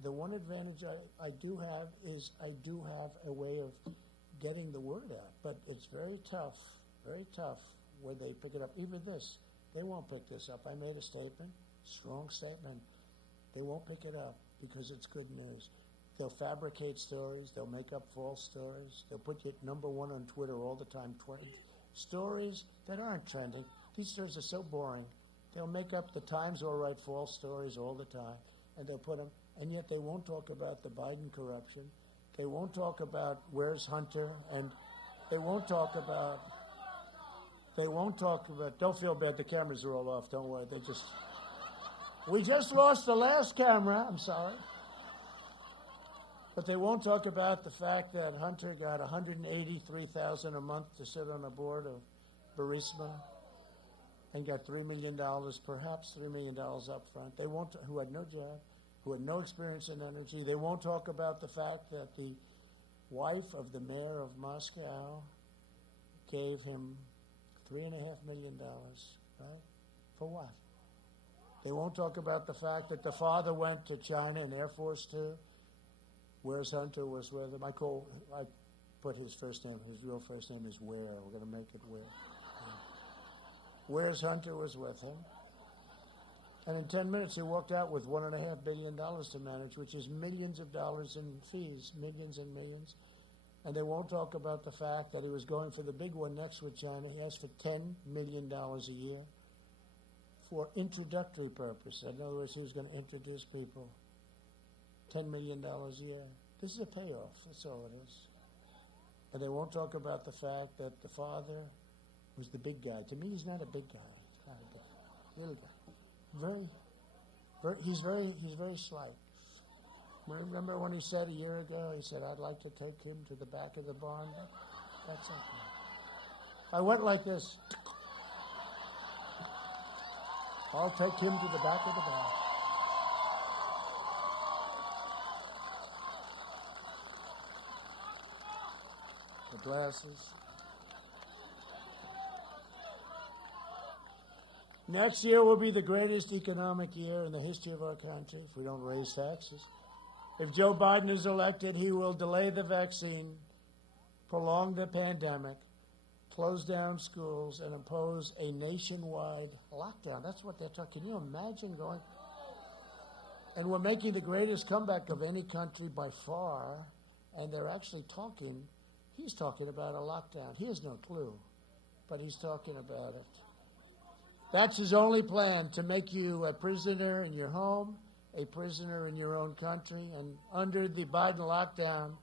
The one advantage I do have is I do have a way of getting the word out. But it's very tough where they pick it up. Even this, they won't pick this up. I made a statement, strong statement. They won't pick it up because it's good news. They'll fabricate stories. They'll make up false stories. They'll put you number one on Twitter all the time, 20 stories that aren't trending. These stories are so boring. They'll make up, the Times will write false stories all the time, and they'll put them, and yet they won't talk about the Biden corruption. They won't talk about where's Hunter, and they won't talk about, don't feel bad, the cameras are all off, don't worry, we just lost the last camera, I'm sorry. But they won't talk about the fact that Hunter got $183,000 a month to sit on a board of Burisma and got $3 million, perhaps $3 million up front. They won't, who had no job, who had no experience in energy. They won't talk about the fact that the wife of the mayor of Moscow gave him $3.5 million, right? For what? They won't talk about the fact that the father went to China in Air Force Two. Where's Hunter was with him. I put his first name, his real first name is Ware. We're going to make it Ware. Yeah. Where's Hunter was with him. And in 10 minutes, he walked out with $1.5 billion to manage, which is millions of dollars in fees, millions and millions. And they won't talk about the fact that he was going for the big one next with China. He asked for $10 million a year for introductory purposes. In other words, he was going to introduce people. $10 million a year. This is a payoff. That's all it is. And they won't talk about the fact that the father was the big guy. To me, he's not a big guy. He's not a big guy. Little guy. He's very slight. Remember when he said a year ago, he said, I'd like to take him to the back of the barn? That's okay. I went like this. I'll take him to the back of the barn. The glasses. Next year will be the greatest economic year in the history of our country if we don't raise taxes. If Joe Biden is elected, he will delay the vaccine, prolong the pandemic, close down schools, and impose a nationwide lockdown. That's what they're talking. Can you imagine going? And we're making the greatest comeback of any country by far, and they're actually talking, he's talking about a lockdown. He has no clue, but he's talking about it. That's his only plan, to make you a prisoner in your home, a prisoner in your own country, and under the Biden lockdown,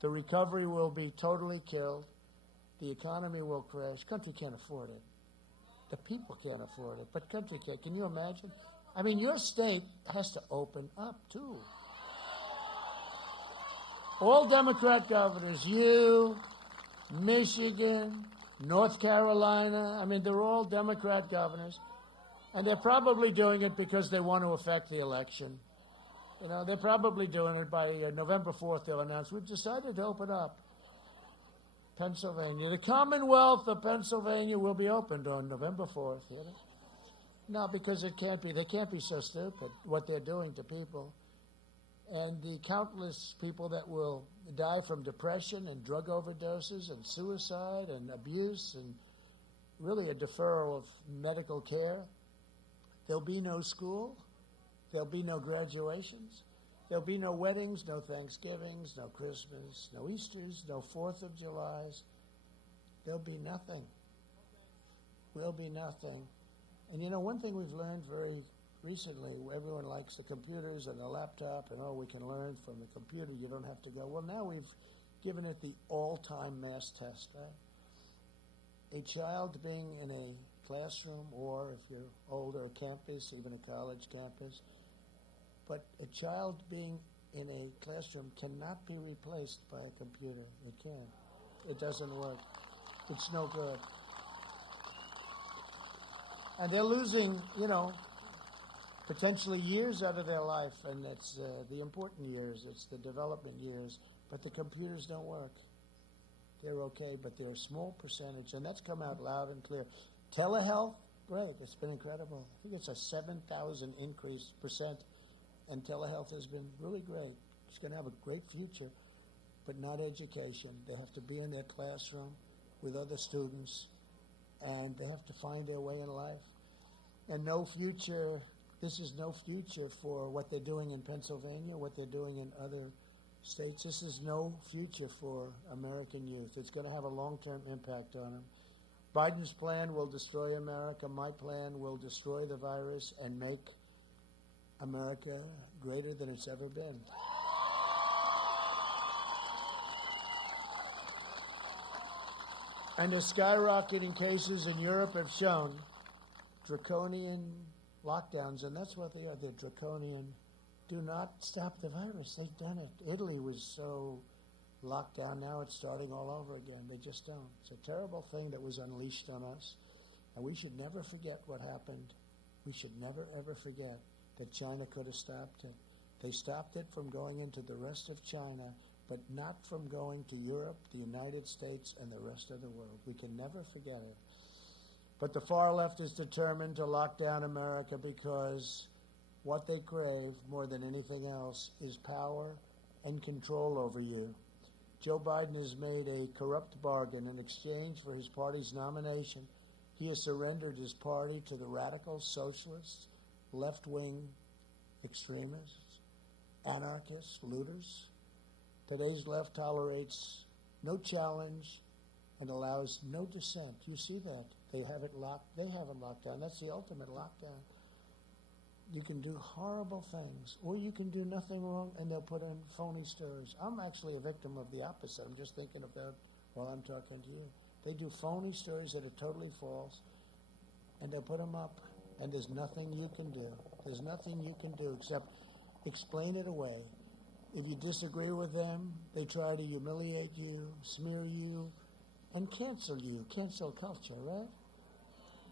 the recovery will be totally killed. The economy will crash. Country can't afford it. The people can't afford it, but country can. Can you imagine? I mean, your state has to open up, too. All Democrat governors, you, Michigan, North Carolina, I mean, they're all Democrat governors, and they're probably doing it because they want to affect the election. You know, they're probably doing it by November 4th, they'll announce, we've decided to open up Pennsylvania. The Commonwealth of Pennsylvania will be opened on November 4th. You know? No, because it can't be. They can't be so stupid, what they're doing to people. And the countless people that will die from depression and drug overdoses and suicide and abuse and really a deferral of medical care. There'll be no school. There'll be no graduations. There'll be no weddings, no Thanksgivings, no Christmas, no Easters, no 4th of Julys. There'll be nothing. Will be nothing. And you know, one thing we've learned very recently, everyone likes the computers and the laptop, and we can learn from the computer, you don't have to go. Well, now we've given it the all-time mass test, right? A child being in a classroom, or if you're older, a campus, even a college campus, but a child being in a classroom cannot be replaced by a computer. It can't. It doesn't work. It's no good. And they're losing, you know, potentially years out of their life, and it's the important years, it's the development years, but the computers don't work. They're okay, but they're a small percentage, and that's come out loud and clear. Telehealth, great, it's been incredible. I think it's a 7,000 increase percent, and telehealth has been really great. It's going to have a great future, but not education. They have to be in their classroom with other students, and they have to find their way in life. And no future, this is no future for what they're doing in Pennsylvania, what they're doing in other states. This is no future for American youth. It's going to have a long-term impact on them. Biden's plan will destroy America. My plan will destroy the virus and make America greater than it's ever been. And the skyrocketing cases in Europe have shown draconian lockdowns, and that's what they are. They're draconian. Do not stop the virus. They've done it. Italy was so locked down. Now it's starting all over again. They just don't. It's a terrible thing that was unleashed on us, and we should never forget what happened. We should never, ever forget that China could have stopped it. They stopped it from going into the rest of China, but not from going to Europe, the United States, and the rest of the world. We can never forget it. But the far left is determined to lock down America because what they crave more than anything else is power and control over you. Joe Biden has made a corrupt bargain in exchange for his party's nomination. He has surrendered his party to the radical socialists, left-wing extremists, anarchists, looters. Today's left tolerates no challenge and allows no dissent. You see that. They have it locked. They have it locked down. That's the ultimate lockdown. You can do horrible things, or you can do nothing wrong, and they'll put in phony stories. I'm actually a victim of the opposite. I'm just thinking of that while I'm talking to you. They do phony stories that are totally false, and they'll put them up, and there's nothing you can do. There's nothing you can do except explain it away. If you disagree with them, they try to humiliate you, smear you, and cancel you. Cancel culture, right?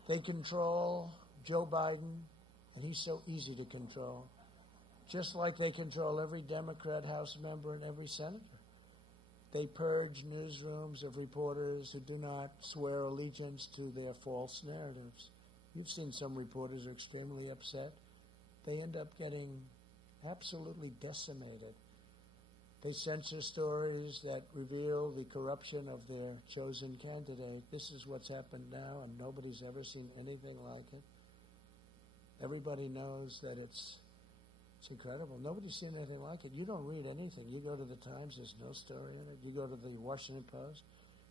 They control Joe Biden, and he's so easy to control. Just like they control every Democrat House member and every senator. They purge newsrooms of reporters who do not swear allegiance to their false narratives. You've seen some reporters are extremely upset. They end up getting absolutely decimated. They censor stories that reveal the corruption of their chosen candidate. This is what's happened now, and nobody's ever seen anything like it. Everybody knows that it's It's incredible. Nobody's seen anything like it. You don't read anything. You go to the Times, there's no story in it. You go to the Washington Post,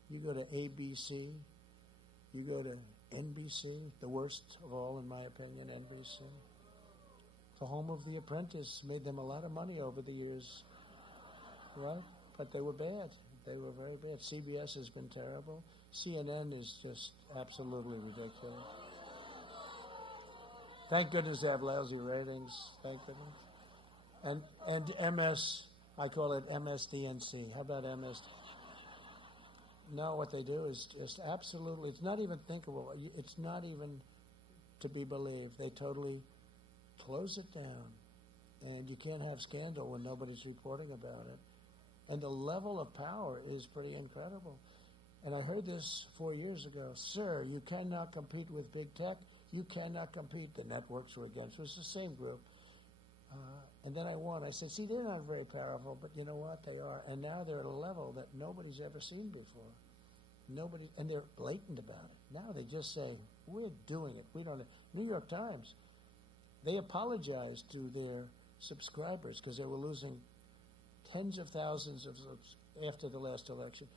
you go to ABC, you go to NBC, the worst of all, in my opinion, NBC. The home of The Apprentice made them a lot of money over the years, right? But they were bad. They were very bad. CBS has been terrible. CNN is just absolutely ridiculous. Thank goodness they have lousy ratings. Thank goodness. And MS, I call it MSDNC. How about MS? No, what they do is just absolutely, it's not even thinkable. It's not even to be believed. They totally close it down. And you can't have scandal when nobody's reporting about it. And the level of power is pretty incredible. And I heard this 4 years ago. Sir, you cannot compete with big tech. You cannot compete. The networks were against. It was the same group. And then I won. I said, see, they're not very powerful, but you know what? They are. And now they're at a level that nobody's ever seen before. Nobody, and they're blatant about it. Now they just say, we're doing it. We don't. New York Times, they apologized to their subscribers because they were losing tens of thousands of, after the last election,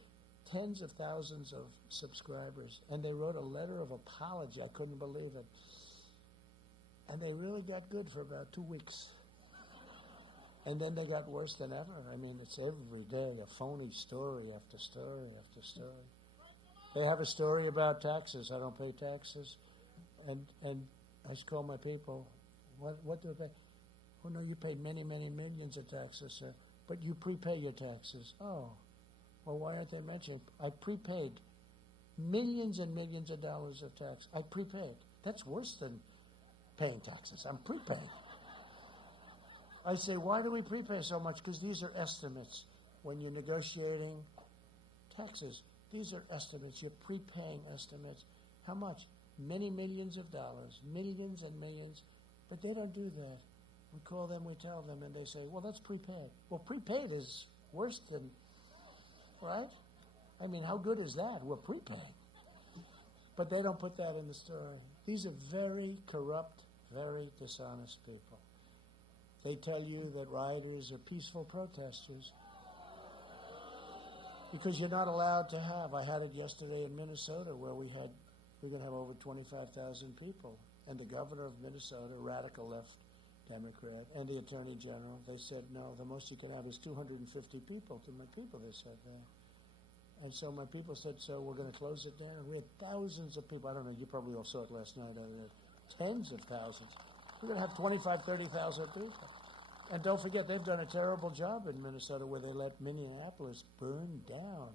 tens of thousands of subscribers. And they wrote a letter of apology. I couldn't believe it. And they really got good for about 2 weeks. And then they got worse than ever. I mean, it's every day a phony story after story after story. They have a story about taxes. I don't pay taxes. And I just call my people, what do I pay? Oh, no, you pay many, many millions of taxes, sir. But you prepay your taxes. Oh, well, why aren't they mentioned? I prepaid millions and millions of dollars of tax. I prepaid. That's worse than paying taxes. I'm prepaying. I say, why do we prepay so much? Because these are estimates. When you're negotiating taxes, these are estimates. You're prepaying estimates. How much? Many millions of dollars, millions and millions. But they don't do that. We call them, we tell them, and they say, well, that's prepaid. Well, prepaid is worse than, right? I mean, how good is that? We're prepaying. But they don't put that in the story. These are very corrupt, very dishonest people. They tell you that rioters are peaceful protesters because you're not allowed to have. I had it yesterday in Minnesota where we're going to have over 25,000 people. And the governor of Minnesota, radical left Democrat, and the attorney general, they said, no, the most you can have is 250 people. To my people, they said that. And so my people said, so we're going to close it down. We had thousands of people. I don't know, you probably all saw it last night. Tens of thousands. We're going to have 25,000, 30,000 people. And don't forget, they've done a terrible job in Minnesota where they let Minneapolis burn down.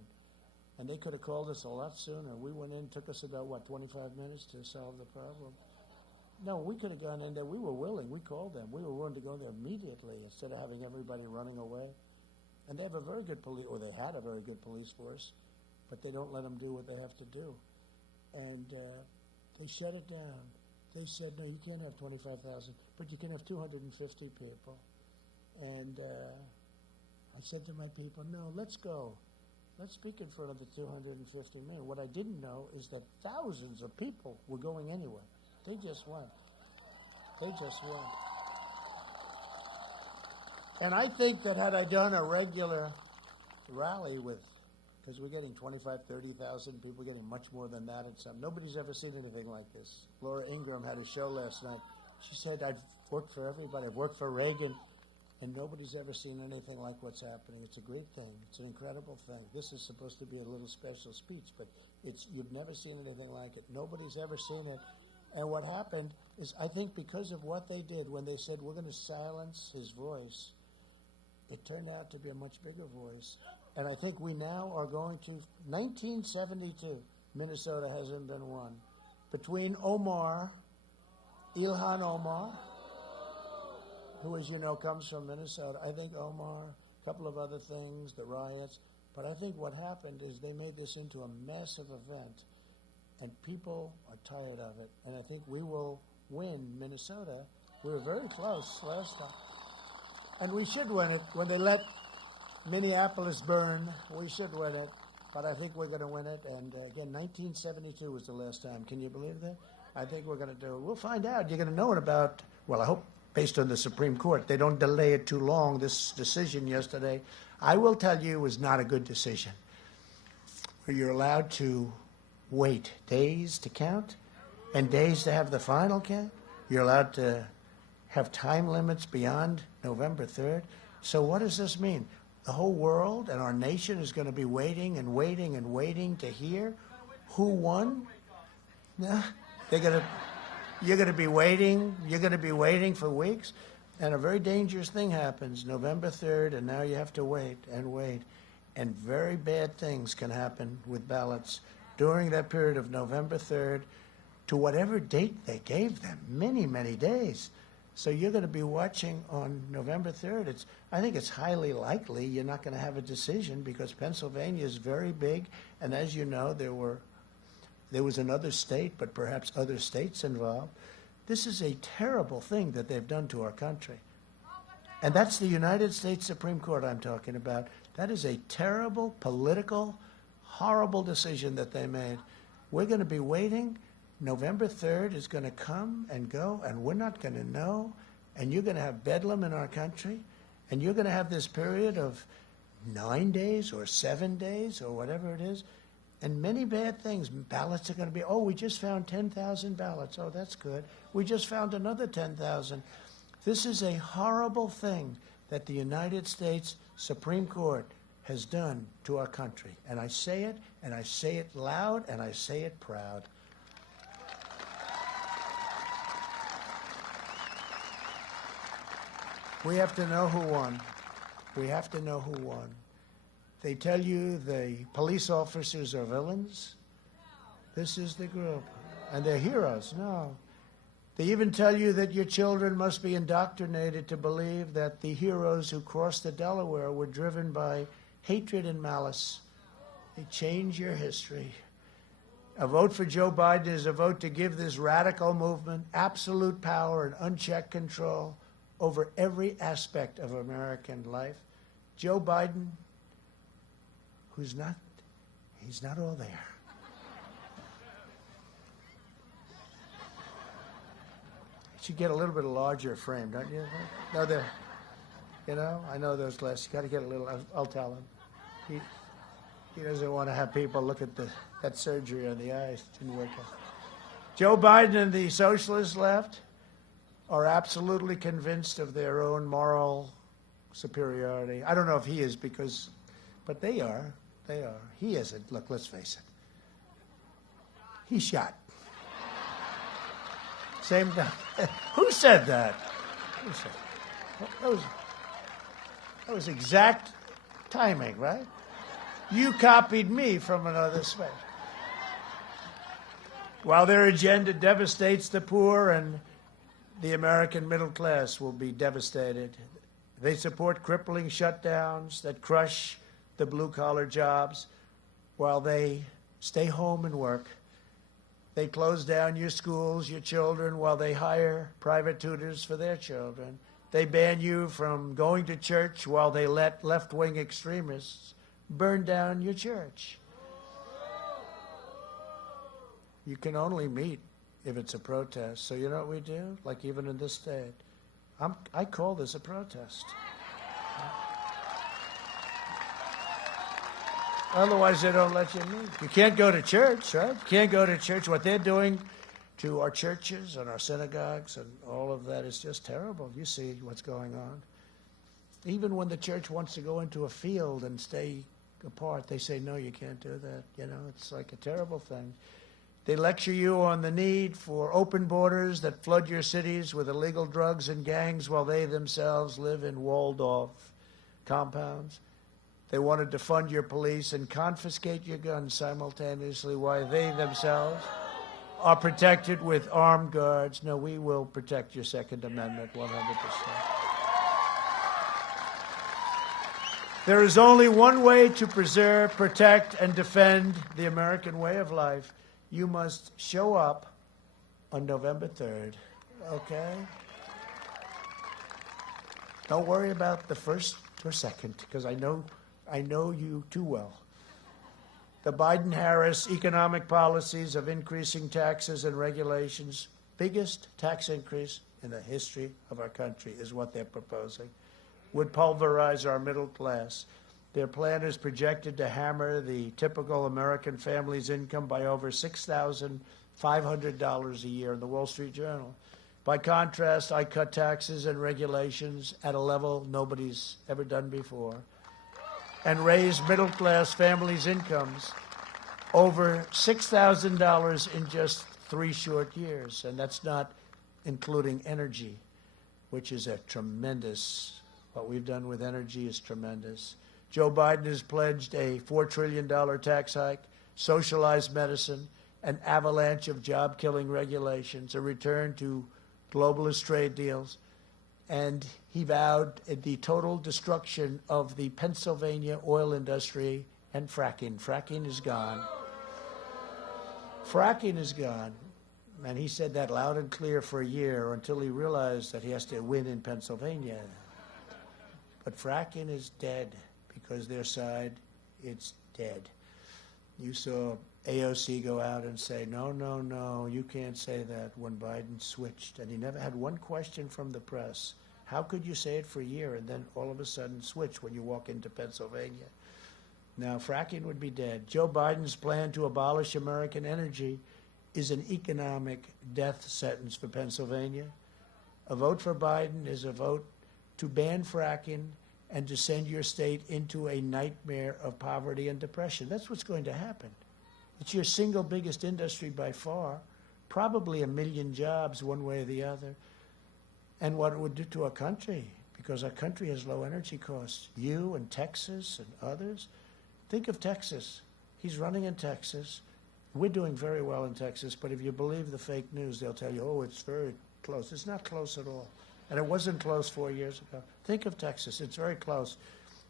And they could have called us a lot sooner. We went in, took us about, 25 minutes to solve the problem. No, we could have gone in there. We were willing. We called them. We were willing to go there immediately instead of having everybody running away. And they have a very good police, or they had a very good police force, but they don't let them do what they have to do. And they shut it down. They said, no, you can't have 25,000, but you can have 250 people. And I said to my people, no, let's go. Let's speak in front of the 250 million. What I didn't know is that thousands of people were going anyway. They just went. They just went. And I think that had I done a regular rally with, because we're getting 25, 30,000 people, getting much more than that at some. Nobody's ever seen anything like this. Laura Ingraham had a show last night. She said, I've worked for everybody. I've worked for Reagan, and nobody's ever seen anything like what's happening. It's a great thing. It's an incredible thing. This is supposed to be a little special speech, but you've never seen anything like it. Nobody's ever seen it. And what happened is, I think because of what they did when they said, we're going to silence his voice, it turned out to be a much bigger voice. And I think we now are going to, 1972, Minnesota hasn't been won. Between Ilhan Omar, who, as you know, comes from Minnesota, I think Omar, a couple of other things, the riots, but I think what happened is they made this into a massive event. And people are tired of it. And I think we will win Minnesota. We were very close last time. And we should win it. When they let Minneapolis burn, we should win it. But I think we're going to win it. And again, 1972 was the last time. Can you believe that? I think we're going to do it. We'll find out. You're going to know in about, well, I hope based on the Supreme Court. They don't delay it too long. This decision yesterday, I will tell you, was not a good decision. Where you're allowed to wait days to count and days to have the final count. You're allowed to have time limits beyond November 3rd. So what does this mean? The whole world and our nation is going to be waiting and waiting and waiting to hear who won? No, you're going to be waiting. You're going to be waiting for weeks. And a very dangerous thing happens November 3rd, and now you have to wait and wait. And very bad things can happen with ballots during that period of November 3rd to whatever date they gave them, many, many days. So you're going to be watching on November 3rd. I think it's highly likely you're not going to have a decision because Pennsylvania is very big. And as you know, there was another state, but perhaps other states involved. This is a terrible thing that they've done to our country. And that's the United States Supreme Court I'm talking about. That is a terrible, political, horrible decision that they made. We're going to be waiting. November 3rd is going to come and go, and we're not going to know. And you're going to have bedlam in our country. And you're going to have this period of 9 days or 7 days or whatever it is. And many bad things. Ballots are going to be, oh, we just found 10,000 ballots. Oh, that's good. We just found another 10,000. This is a horrible thing that the United States Supreme Court has done to our country. And I say it, and I say it loud, and I say it proud. We have to know who won. We have to know who won. They tell you the police officers are villains. This is the group. And they're heroes. No. They even tell you that your children must be indoctrinated to believe that the heroes who crossed the Delaware were driven by hatred and malice. They change your history. A vote for Joe Biden is a vote to give this radical movement absolute power and unchecked control over every aspect of American life. Joe Biden, he's not all there. You should get a little bit larger frame, don't you? No, I know those glasses. You got to get a little. I'll tell him. He doesn't want to have people look at that surgery on the eyes. It didn't work out. Joe Biden and the socialist left are absolutely convinced of their own moral superiority. I don't know if he is but they are. They are. He isn't. Look, let's face it. He's shot. Same guy. Who said that? Who said that was exact timing, right? You copied me from another space. While their agenda devastates the poor and the American middle class will be devastated. They support crippling shutdowns that crush the blue-collar jobs while they stay home and work. They close down your schools, your children, while they hire private tutors for their children. They ban you from going to church while they let left-wing extremists burn down your church. You can only meet if it's a protest. So you know what we do? Like even in this state, I call this a protest. Otherwise, they don't let you meet. You can't go to church, right? You can't go to church. What they're doing to our churches and our synagogues and all of that is just terrible. You see what's going on. Even when the church wants to go into a field and stay apart, they say, no, you can't do that. You know, it's like a terrible thing. They lecture you on the need for open borders that flood your cities with illegal drugs and gangs while they themselves live in walled-off compounds. They want to defund your police and confiscate your guns simultaneously while they themselves are protected with armed guards. No, we will protect your Second Amendment 100%. There is only one way to preserve, protect, and defend the American way of life. You must show up on November 3rd, okay? Don't worry about the first or second, because I know you too well. The Biden-Harris economic policies of increasing taxes and regulations, biggest tax increase in the history of our country is what they're proposing. Would pulverize our middle class. Their plan is projected to hammer the typical American family's income by over $6,500 a year in the Wall Street Journal. By contrast, I cut taxes and regulations at a level nobody's ever done before and raise middle-class families' incomes over $6,000 in just 3 short years. And that's not including energy, which is a tremendous, what we've done with energy is tremendous. Joe Biden has pledged a $4 trillion tax hike, socialized medicine, an avalanche of job-killing regulations, a return to globalist trade deals, and he vowed the total destruction of the Pennsylvania oil industry and fracking. Fracking is gone. Fracking is gone. And he said that loud and clear for a year until he realized that he has to win in Pennsylvania. But fracking is dead because their side, it's dead. You saw AOC go out and say, no, no, no, you can't say that when Biden switched. And he never had one question from the press. How could you say it for a year and then all of a sudden switch when you walk into Pennsylvania? Now, fracking would be dead. Joe Biden's plan to abolish American energy is an economic death sentence for Pennsylvania. A vote for Biden is a vote to ban fracking and to send your state into a nightmare of poverty and depression. That's what's going to happen. It's your single biggest industry by far, probably 1 million jobs one way or the other. And what it would do to our country, because our country has low energy costs. You and Texas and others. Think of Texas. He's running in Texas. We're doing very well in Texas, but if you believe the fake news, they'll tell you, oh, it's very close. It's not close at all. And it wasn't close 4 years ago. Think of Texas. It's very close.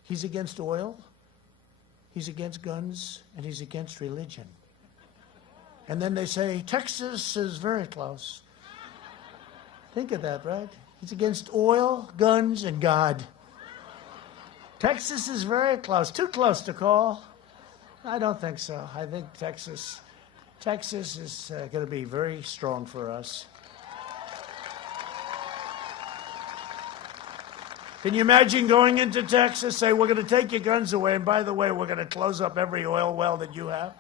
He's against oil, he's against guns, and he's against religion. And then they say, Texas is very close. Think of that, right? He's against oil, guns, and God. Texas is very close. Too close to call. I don't think so. I think Texas is going to be very strong for us. Can you imagine going into Texas, say, we're going to take your guns away, and by the way, we're going to close up every oil well that you have?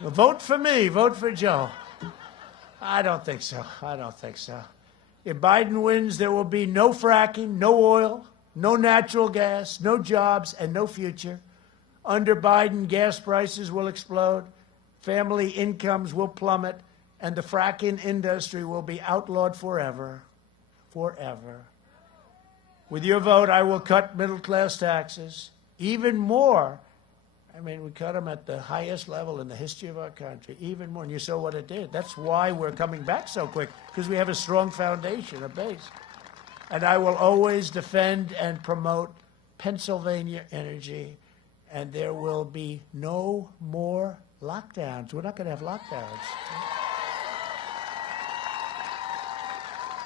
Well, vote for me. Vote for Joe. I don't think so. I don't think so. If Biden wins, there will be no fracking, no oil, no natural gas, no jobs, and no future. Under Biden, gas prices will explode, family incomes will plummet, and the fracking industry will be outlawed forever. Forever. With your vote, I will cut middle-class taxes even more. I mean, we cut them at the highest level in the history of our country, even more. And you saw what it did. That's why we're coming back so quick, because we have a strong foundation, a base. And I will always defend and promote Pennsylvania energy, and there will be no more lockdowns. We're not going to have lockdowns.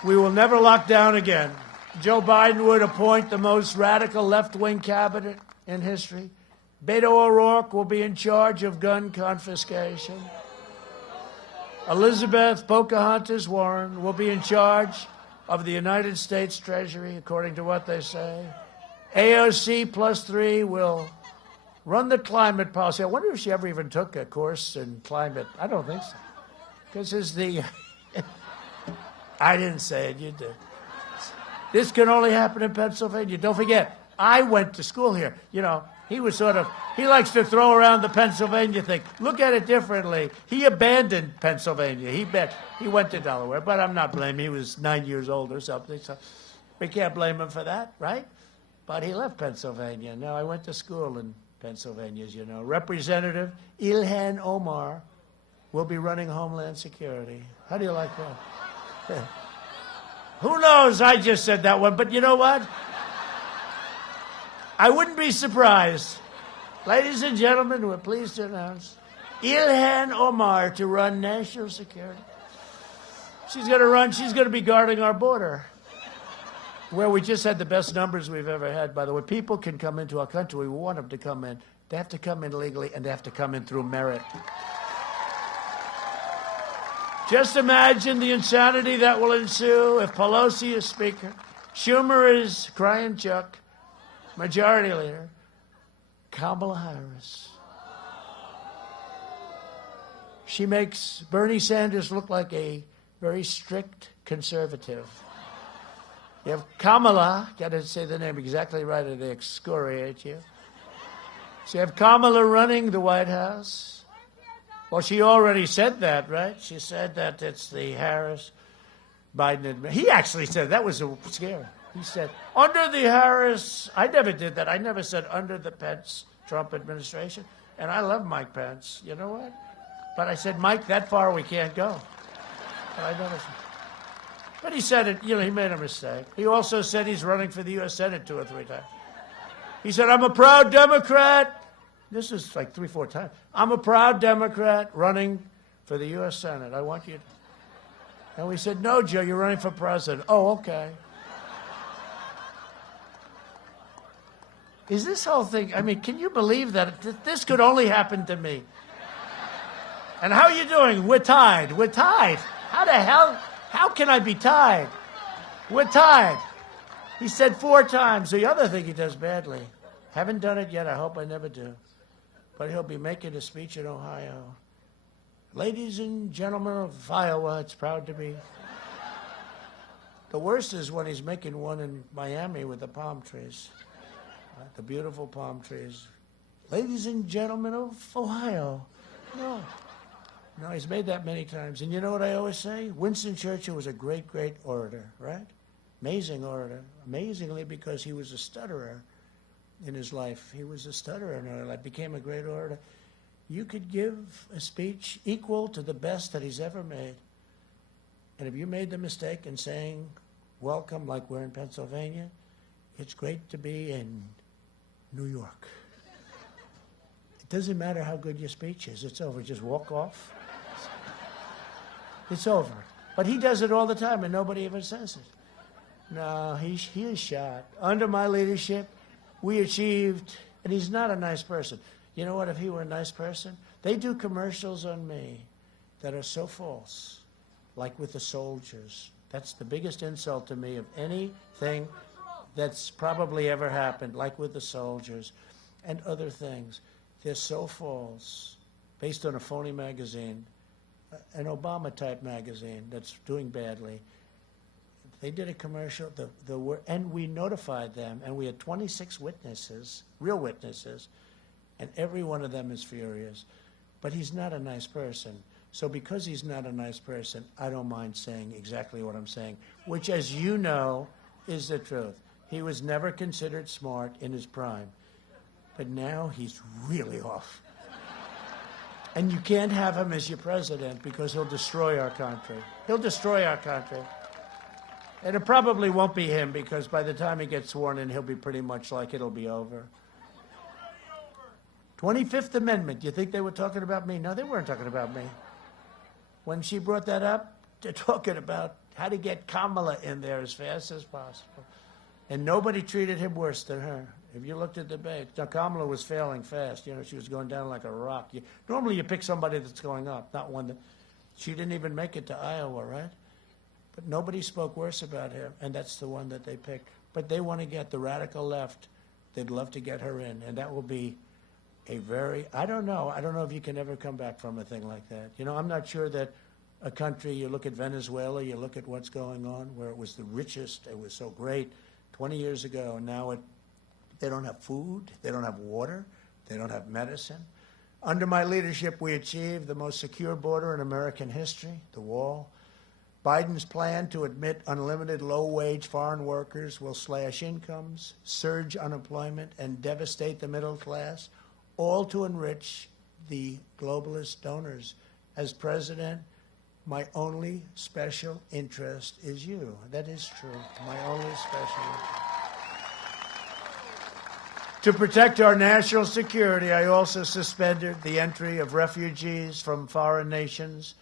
We will never lock down again. Joe Biden would appoint the most radical left-wing cabinet in history. Beto O'Rourke will be in charge of gun confiscation. Elizabeth Pocahontas Warren will be in charge of the United States Treasury, according to what they say. AOC +3 will run the climate policy. I wonder if she ever even took a course in climate. I don't think so. Because it's the... I didn't say it, you did. This can only happen in Pennsylvania. Don't forget, I went to school here. You know, he likes to throw around the Pennsylvania thing. Look at it differently. He abandoned Pennsylvania. He went to Delaware, but I'm not blaming him. He was 9 years old or something, so we can't blame him for that, right? But he left Pennsylvania. Now, I went to school in Pennsylvania, as you know. Representative Ilhan Omar will be running Homeland Security. How do you like that? Who knows? I just said that one, but you know what? I wouldn't be surprised. Ladies and gentlemen, we're pleased to announce Ilhan Omar to run national security. She's going to be guarding our border, where we just had the best numbers we've ever had, by the way. People can come into our country. We want them to come in. They have to come in legally, and they have to come in through merit. Just imagine the insanity that will ensue if Pelosi is Speaker, Schumer is crying Chuck, Majority Leader, Kamala Harris. She makes Bernie Sanders look like a very strict conservative. You have Kamala, got to say the name exactly right or they excoriate you. So you have Kamala running the White House. Well, she already said that, right? She said that it's the Harris-Biden administration. He actually said that was scary. He said, under the Harris, I never did that. I never said under the Pence-Trump administration. And I love Mike Pence. You know what? But I said, Mike, that far we can't go. And I never said. But he said it, he made a mistake. He also said he's running for the U.S. Senate 2 or 3 times. He said, I'm a proud Democrat. This is like 3 or 4 times. I'm a proud Democrat running for the U.S. Senate. I want you to. And we said, no, Joe, you're running for president. Oh, okay. Is this whole thing, can you believe that this could only happen to me? And how are you doing? We're tied. We're tied. How the hell? How can I be tied? We're tied. He said 4 times. The other thing he does badly. Haven't done it yet. I hope I never do. But he'll be making a speech in Ohio. Ladies and gentlemen of Iowa, it's proud to be. The worst is when he's making one in Miami with the palm trees. The beautiful palm trees. Ladies and gentlemen of Ohio. No, he's made that many times. And you know what I always say? Winston Churchill was a great, great orator, right? Amazing orator. Amazingly because he was a stutterer in his life. He was a stutterer in his life. Became a great orator. You could give a speech equal to the best that he's ever made. And if you made the mistake in saying, welcome, like we're in Pennsylvania, it's great to be in New York. It doesn't matter how good your speech is. It's over. Just walk off. It's over. But he does it all the time, and nobody ever says it. No, he is shot. Under my leadership, we achieved, and he's not a nice person. You know what, if he were a nice person? They do commercials on me that are so false, like with the soldiers. That's the biggest insult to me of anything that's probably ever happened, like with the soldiers and other things. They're so false, based on a phony magazine, an Obama-type magazine that's doing badly. They did a commercial, and we notified them, and we had 26 witnesses, real witnesses, and every one of them is furious. But he's not a nice person. So because he's not a nice person, I don't mind saying exactly what I'm saying, which, as you know, is the truth. He was never considered smart in his prime. But now he's really off. And you can't have him as your president because he'll destroy our country. He'll destroy our country. And it probably won't be him because by the time he gets sworn in, he'll be pretty much like it'll be over. 25th Amendment, you think they were talking about me? No, they weren't talking about me. When she brought that up, they're talking about how to get Kamala in there as fast as possible. And nobody treated him worse than her. If you looked at the debate, now Kamala was failing fast. She was going down like a rock. Normally you pick somebody that's going up, not one that... She didn't even make it to Iowa, right? But nobody spoke worse about him, and that's the one that they picked. But they want to get the radical left. They'd love to get her in, and that will be a very... I don't know if you can ever come back from a thing like that. I'm not sure that a country, you look at Venezuela, you look at what's going on, where it was the richest, it was so great 20 years ago, and now they don't have food, they don't have water, they don't have medicine. Under my leadership, we achieved the most secure border in American history, the wall. Biden's plan to admit unlimited low-wage foreign workers will slash incomes, surge unemployment, and devastate the middle class, all to enrich the globalist donors. As president, my only special interest is you. That is true. My only special interest. To protect our national security, I also suspended the entry of refugees from foreign nations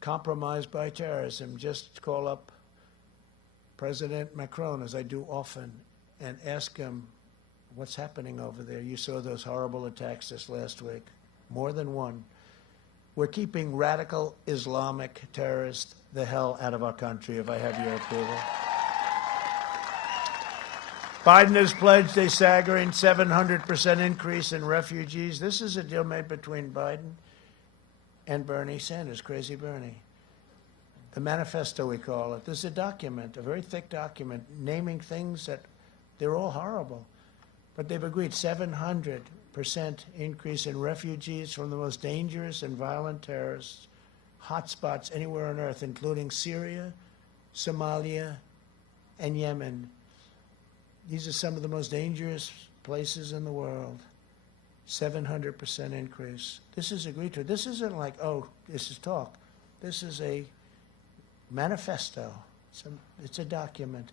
compromised by terrorism. Just call up President Macron, as I do often, and ask him what's happening over there. You saw those horrible attacks this last week, more than one. We're keeping radical Islamic terrorists the hell out of our country, if I have your approval. Biden has pledged a staggering 700% increase in refugees. This is a deal made between Biden and Bernie Sanders, Crazy Bernie. The manifesto, we call it. This is a document, a very thick document, naming things that they're all horrible. But they've agreed 700% increase in refugees from the most dangerous and violent terrorist hotspots anywhere on earth, including Syria, Somalia, and Yemen. These are some of the most dangerous places in the world. 700% increase. This is agreed to. This isn't like, oh, this is talk. This is a manifesto. It's a document.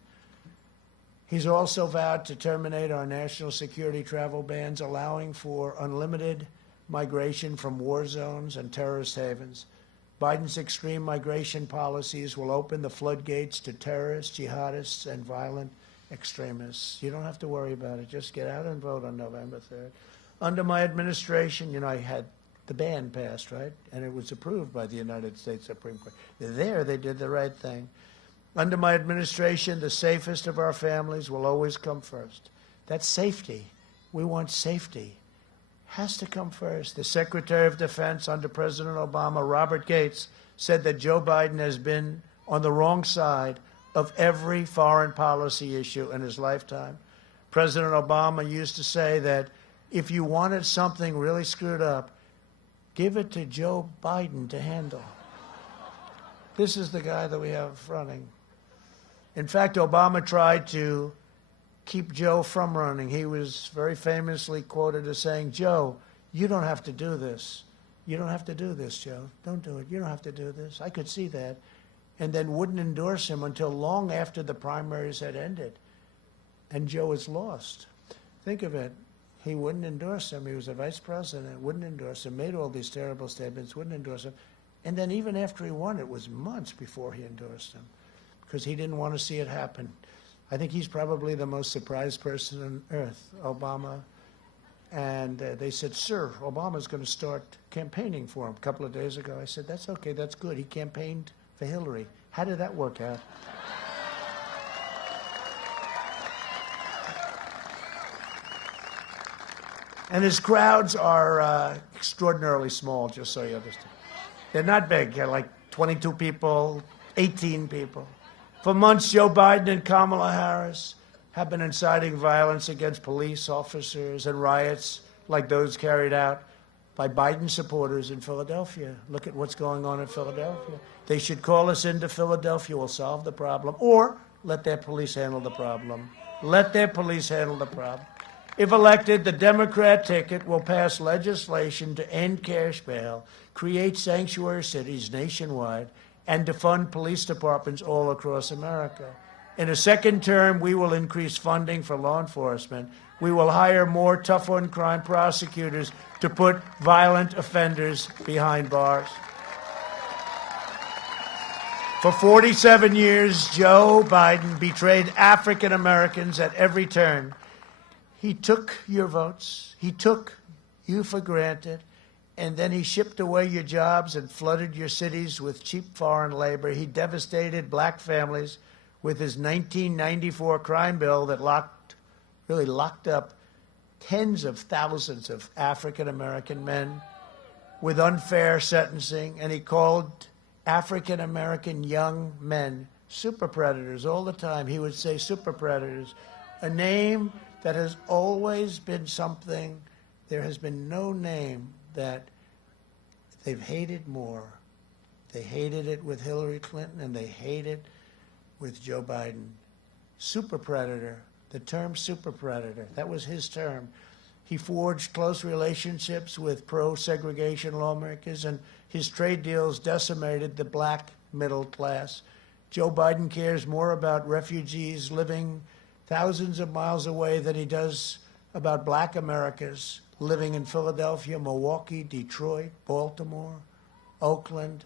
He's also vowed to terminate our national security travel bans, allowing for unlimited migration from war zones and terrorist havens. Biden's extreme migration policies will open the floodgates to terrorists, jihadists, and violent extremists. You don't have to worry about it. Just get out and vote on November 3rd. Under my administration, I had the ban passed, right? And it was approved by the United States Supreme Court. There, they did the right thing. Under my administration, the safest of our families will always come first. That's safety. We want safety. Has to come first. The Secretary of Defense under President Obama, Robert Gates, said that Joe Biden has been on the wrong side of every foreign policy issue in his lifetime. President Obama used to say that if you wanted something really screwed up, give it to Joe Biden to handle. This is the guy that we have running. In fact, Obama tried to keep Joe from running. He was very famously quoted as saying, Joe, you don't have to do this. You don't have to do this, Joe. Don't do it. You don't have to do this. I could see that. And then wouldn't endorse him until long after the primaries had ended. And Joe is lost. Think of it. He wouldn't endorse him. He was a vice president, wouldn't endorse him, made all these terrible statements, wouldn't endorse him. And then even after he won, it was months before he endorsed him because he didn't want to see it happen. I think he's probably the most surprised person on earth, Obama. And they said, sir, Obama's going to start campaigning for him a couple of days ago. I said, that's okay, that's good. He campaigned for Hillary. How did that work out? And his crowds are extraordinarily small, just so you understand. They're not big. They're like 22 people, 18 people. For months, Joe Biden and Kamala Harris have been inciting violence against police officers and riots like those carried out by Biden supporters in Philadelphia. Look at what's going on in Philadelphia. They should call us into Philadelphia. We'll solve the problem. Or let their police handle the problem. Let their police handle the problem. If elected, the Democrat ticket will pass legislation to end cash bail, create sanctuary cities nationwide, and defund police departments all across America. In a second term, we will increase funding for law enforcement. We will hire more tough-on-crime prosecutors to put violent offenders behind bars. For 47 years, Joe Biden betrayed African Americans at every turn. He took your votes, he took you for granted, and then he shipped away your jobs and flooded your cities with cheap foreign labor. He devastated black families with his 1994 crime bill that really locked up tens of thousands of African American men with unfair sentencing, and he called African American young men super predators all the time. He would say super predators, a name that has always been something. There has been no name that they've hated more. They hated it with Hillary Clinton, and they hate it with Joe Biden. Super predator, the term super predator, that was his term. He forged close relationships with pro-segregation lawmakers, and his trade deals decimated the black middle class. Joe Biden cares more about refugees living thousands of miles away than he does about black Americans living in Philadelphia, Milwaukee, Detroit, Baltimore, Oakland.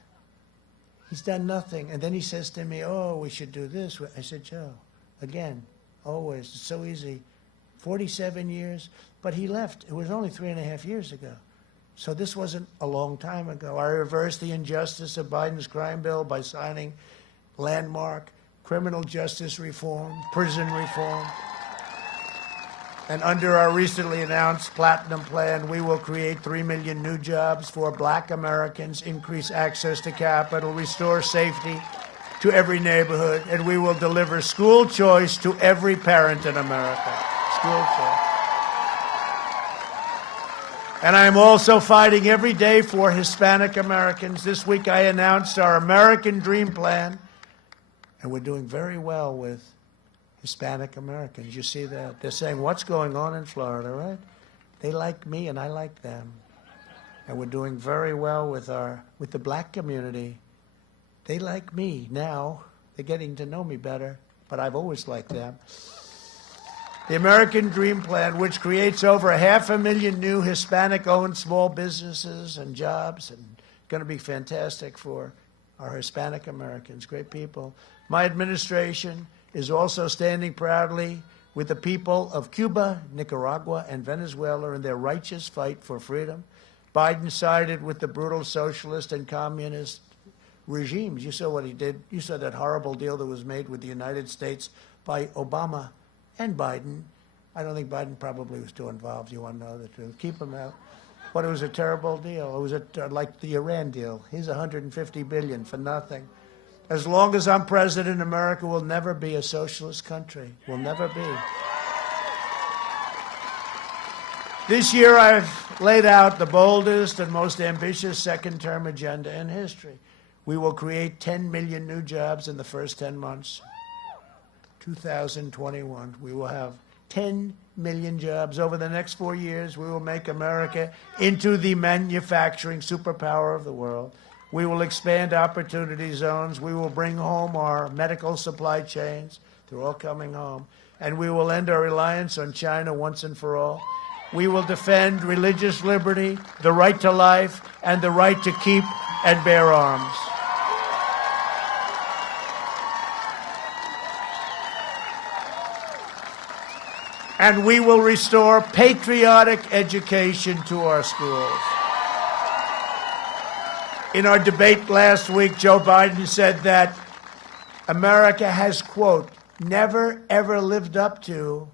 He's done nothing. And then he says to me, oh, we should do this. I said, Joe, again, always, it's so easy. 47 years, but he left. It was only 3.5 years ago. So this wasn't a long time ago. I reversed the injustice of Biden's crime bill by signing landmark criminal justice reform, prison reform. And under our recently announced Platinum Plan, we will create 3 million new jobs for Black Americans, increase access to capital, restore safety to every neighborhood, and we will deliver school choice to every parent in America. School choice. And I am also fighting every day for Hispanic Americans. This week I announced our American Dream Plan, and we're doing very well with Hispanic Americans. You see that? They're saying, what's going on in Florida, right? They like me and I like them. And we're doing very well with the Black community. They like me now. They're getting to know me better, but I've always liked them. The American Dream Plan, which creates over 500,000 new Hispanic-owned small businesses and jobs, and going to be fantastic for our Hispanic Americans, great people. My administration is also standing proudly with the people of Cuba, Nicaragua, and Venezuela in their righteous fight for freedom. Biden sided with the brutal socialist and communist regimes. You saw what he did. You saw that horrible deal that was made with the United States by Obama and Biden. I don't think Biden probably was too involved. You want to know the truth. Keep him out. But it was a terrible deal. It was like the Iran deal. He's $150 billion for nothing. As long as I'm president, America will never be a socialist country. Will never be. This year, I've laid out the boldest and most ambitious second-term agenda in history. We will create 10 million new jobs in the first 10 months. 2021, we will have 10 million jobs. Over the next 4 years, we will make America into the manufacturing superpower of the world. We will expand opportunity zones. We will bring home our medical supply chains. They're all coming home. And we will end our reliance on China once and for all. We will defend religious liberty, the right to life, and the right to keep and bear arms. And we will restore patriotic education to our schools. In our debate last week, Joe Biden said that America has, quote, never, ever lived up to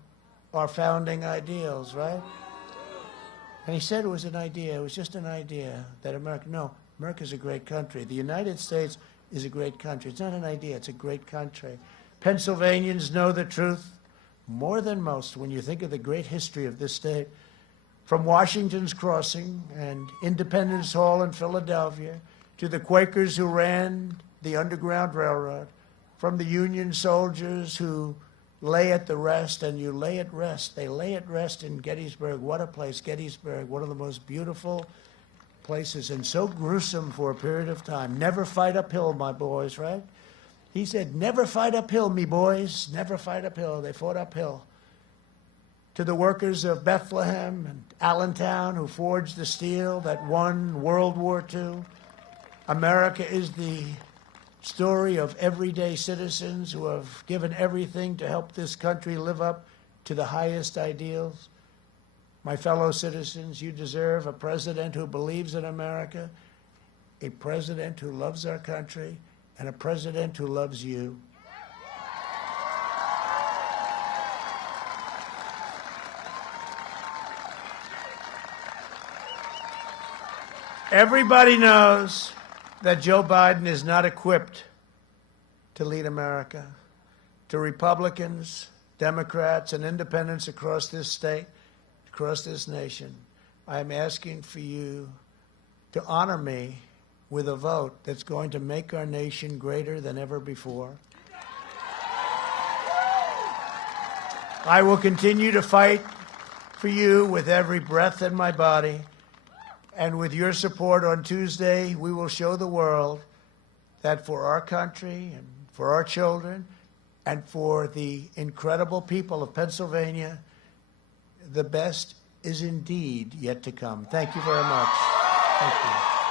our founding ideals, right? And he said it was an idea. It was just an idea that America's a great country. The United States is a great country. It's not an idea. It's a great country. Pennsylvanians know the truth more than most when you think of the great history of this state. From Washington's Crossing and Independence Hall in Philadelphia to the Quakers who ran the Underground Railroad, from the Union soldiers who lay at the rest, and you lay at rest. They lay at rest in Gettysburg. What a place, Gettysburg, one of the most beautiful places, and so gruesome for a period of time. Never fight uphill, my boys, right? He said, never fight uphill, me boys, never fight uphill. They fought uphill. To the workers of Bethlehem and Allentown who forged the steel that won World War II, America is the story of everyday citizens who have given everything to help this country live up to the highest ideals. My fellow citizens, you deserve a president who believes in America, a president who loves our country, and a president who loves you. Everybody knows that Joe Biden is not equipped to lead America. To Republicans, Democrats, and independents across this state, across this nation, I am asking for you to honor me with a vote that's going to make our nation greater than ever before. I will continue to fight for you with every breath in my body. And with your support on Tuesday, we will show the world that for our country and for our children and for the incredible people of Pennsylvania, the best is indeed yet to come. Thank you very much. Thank you.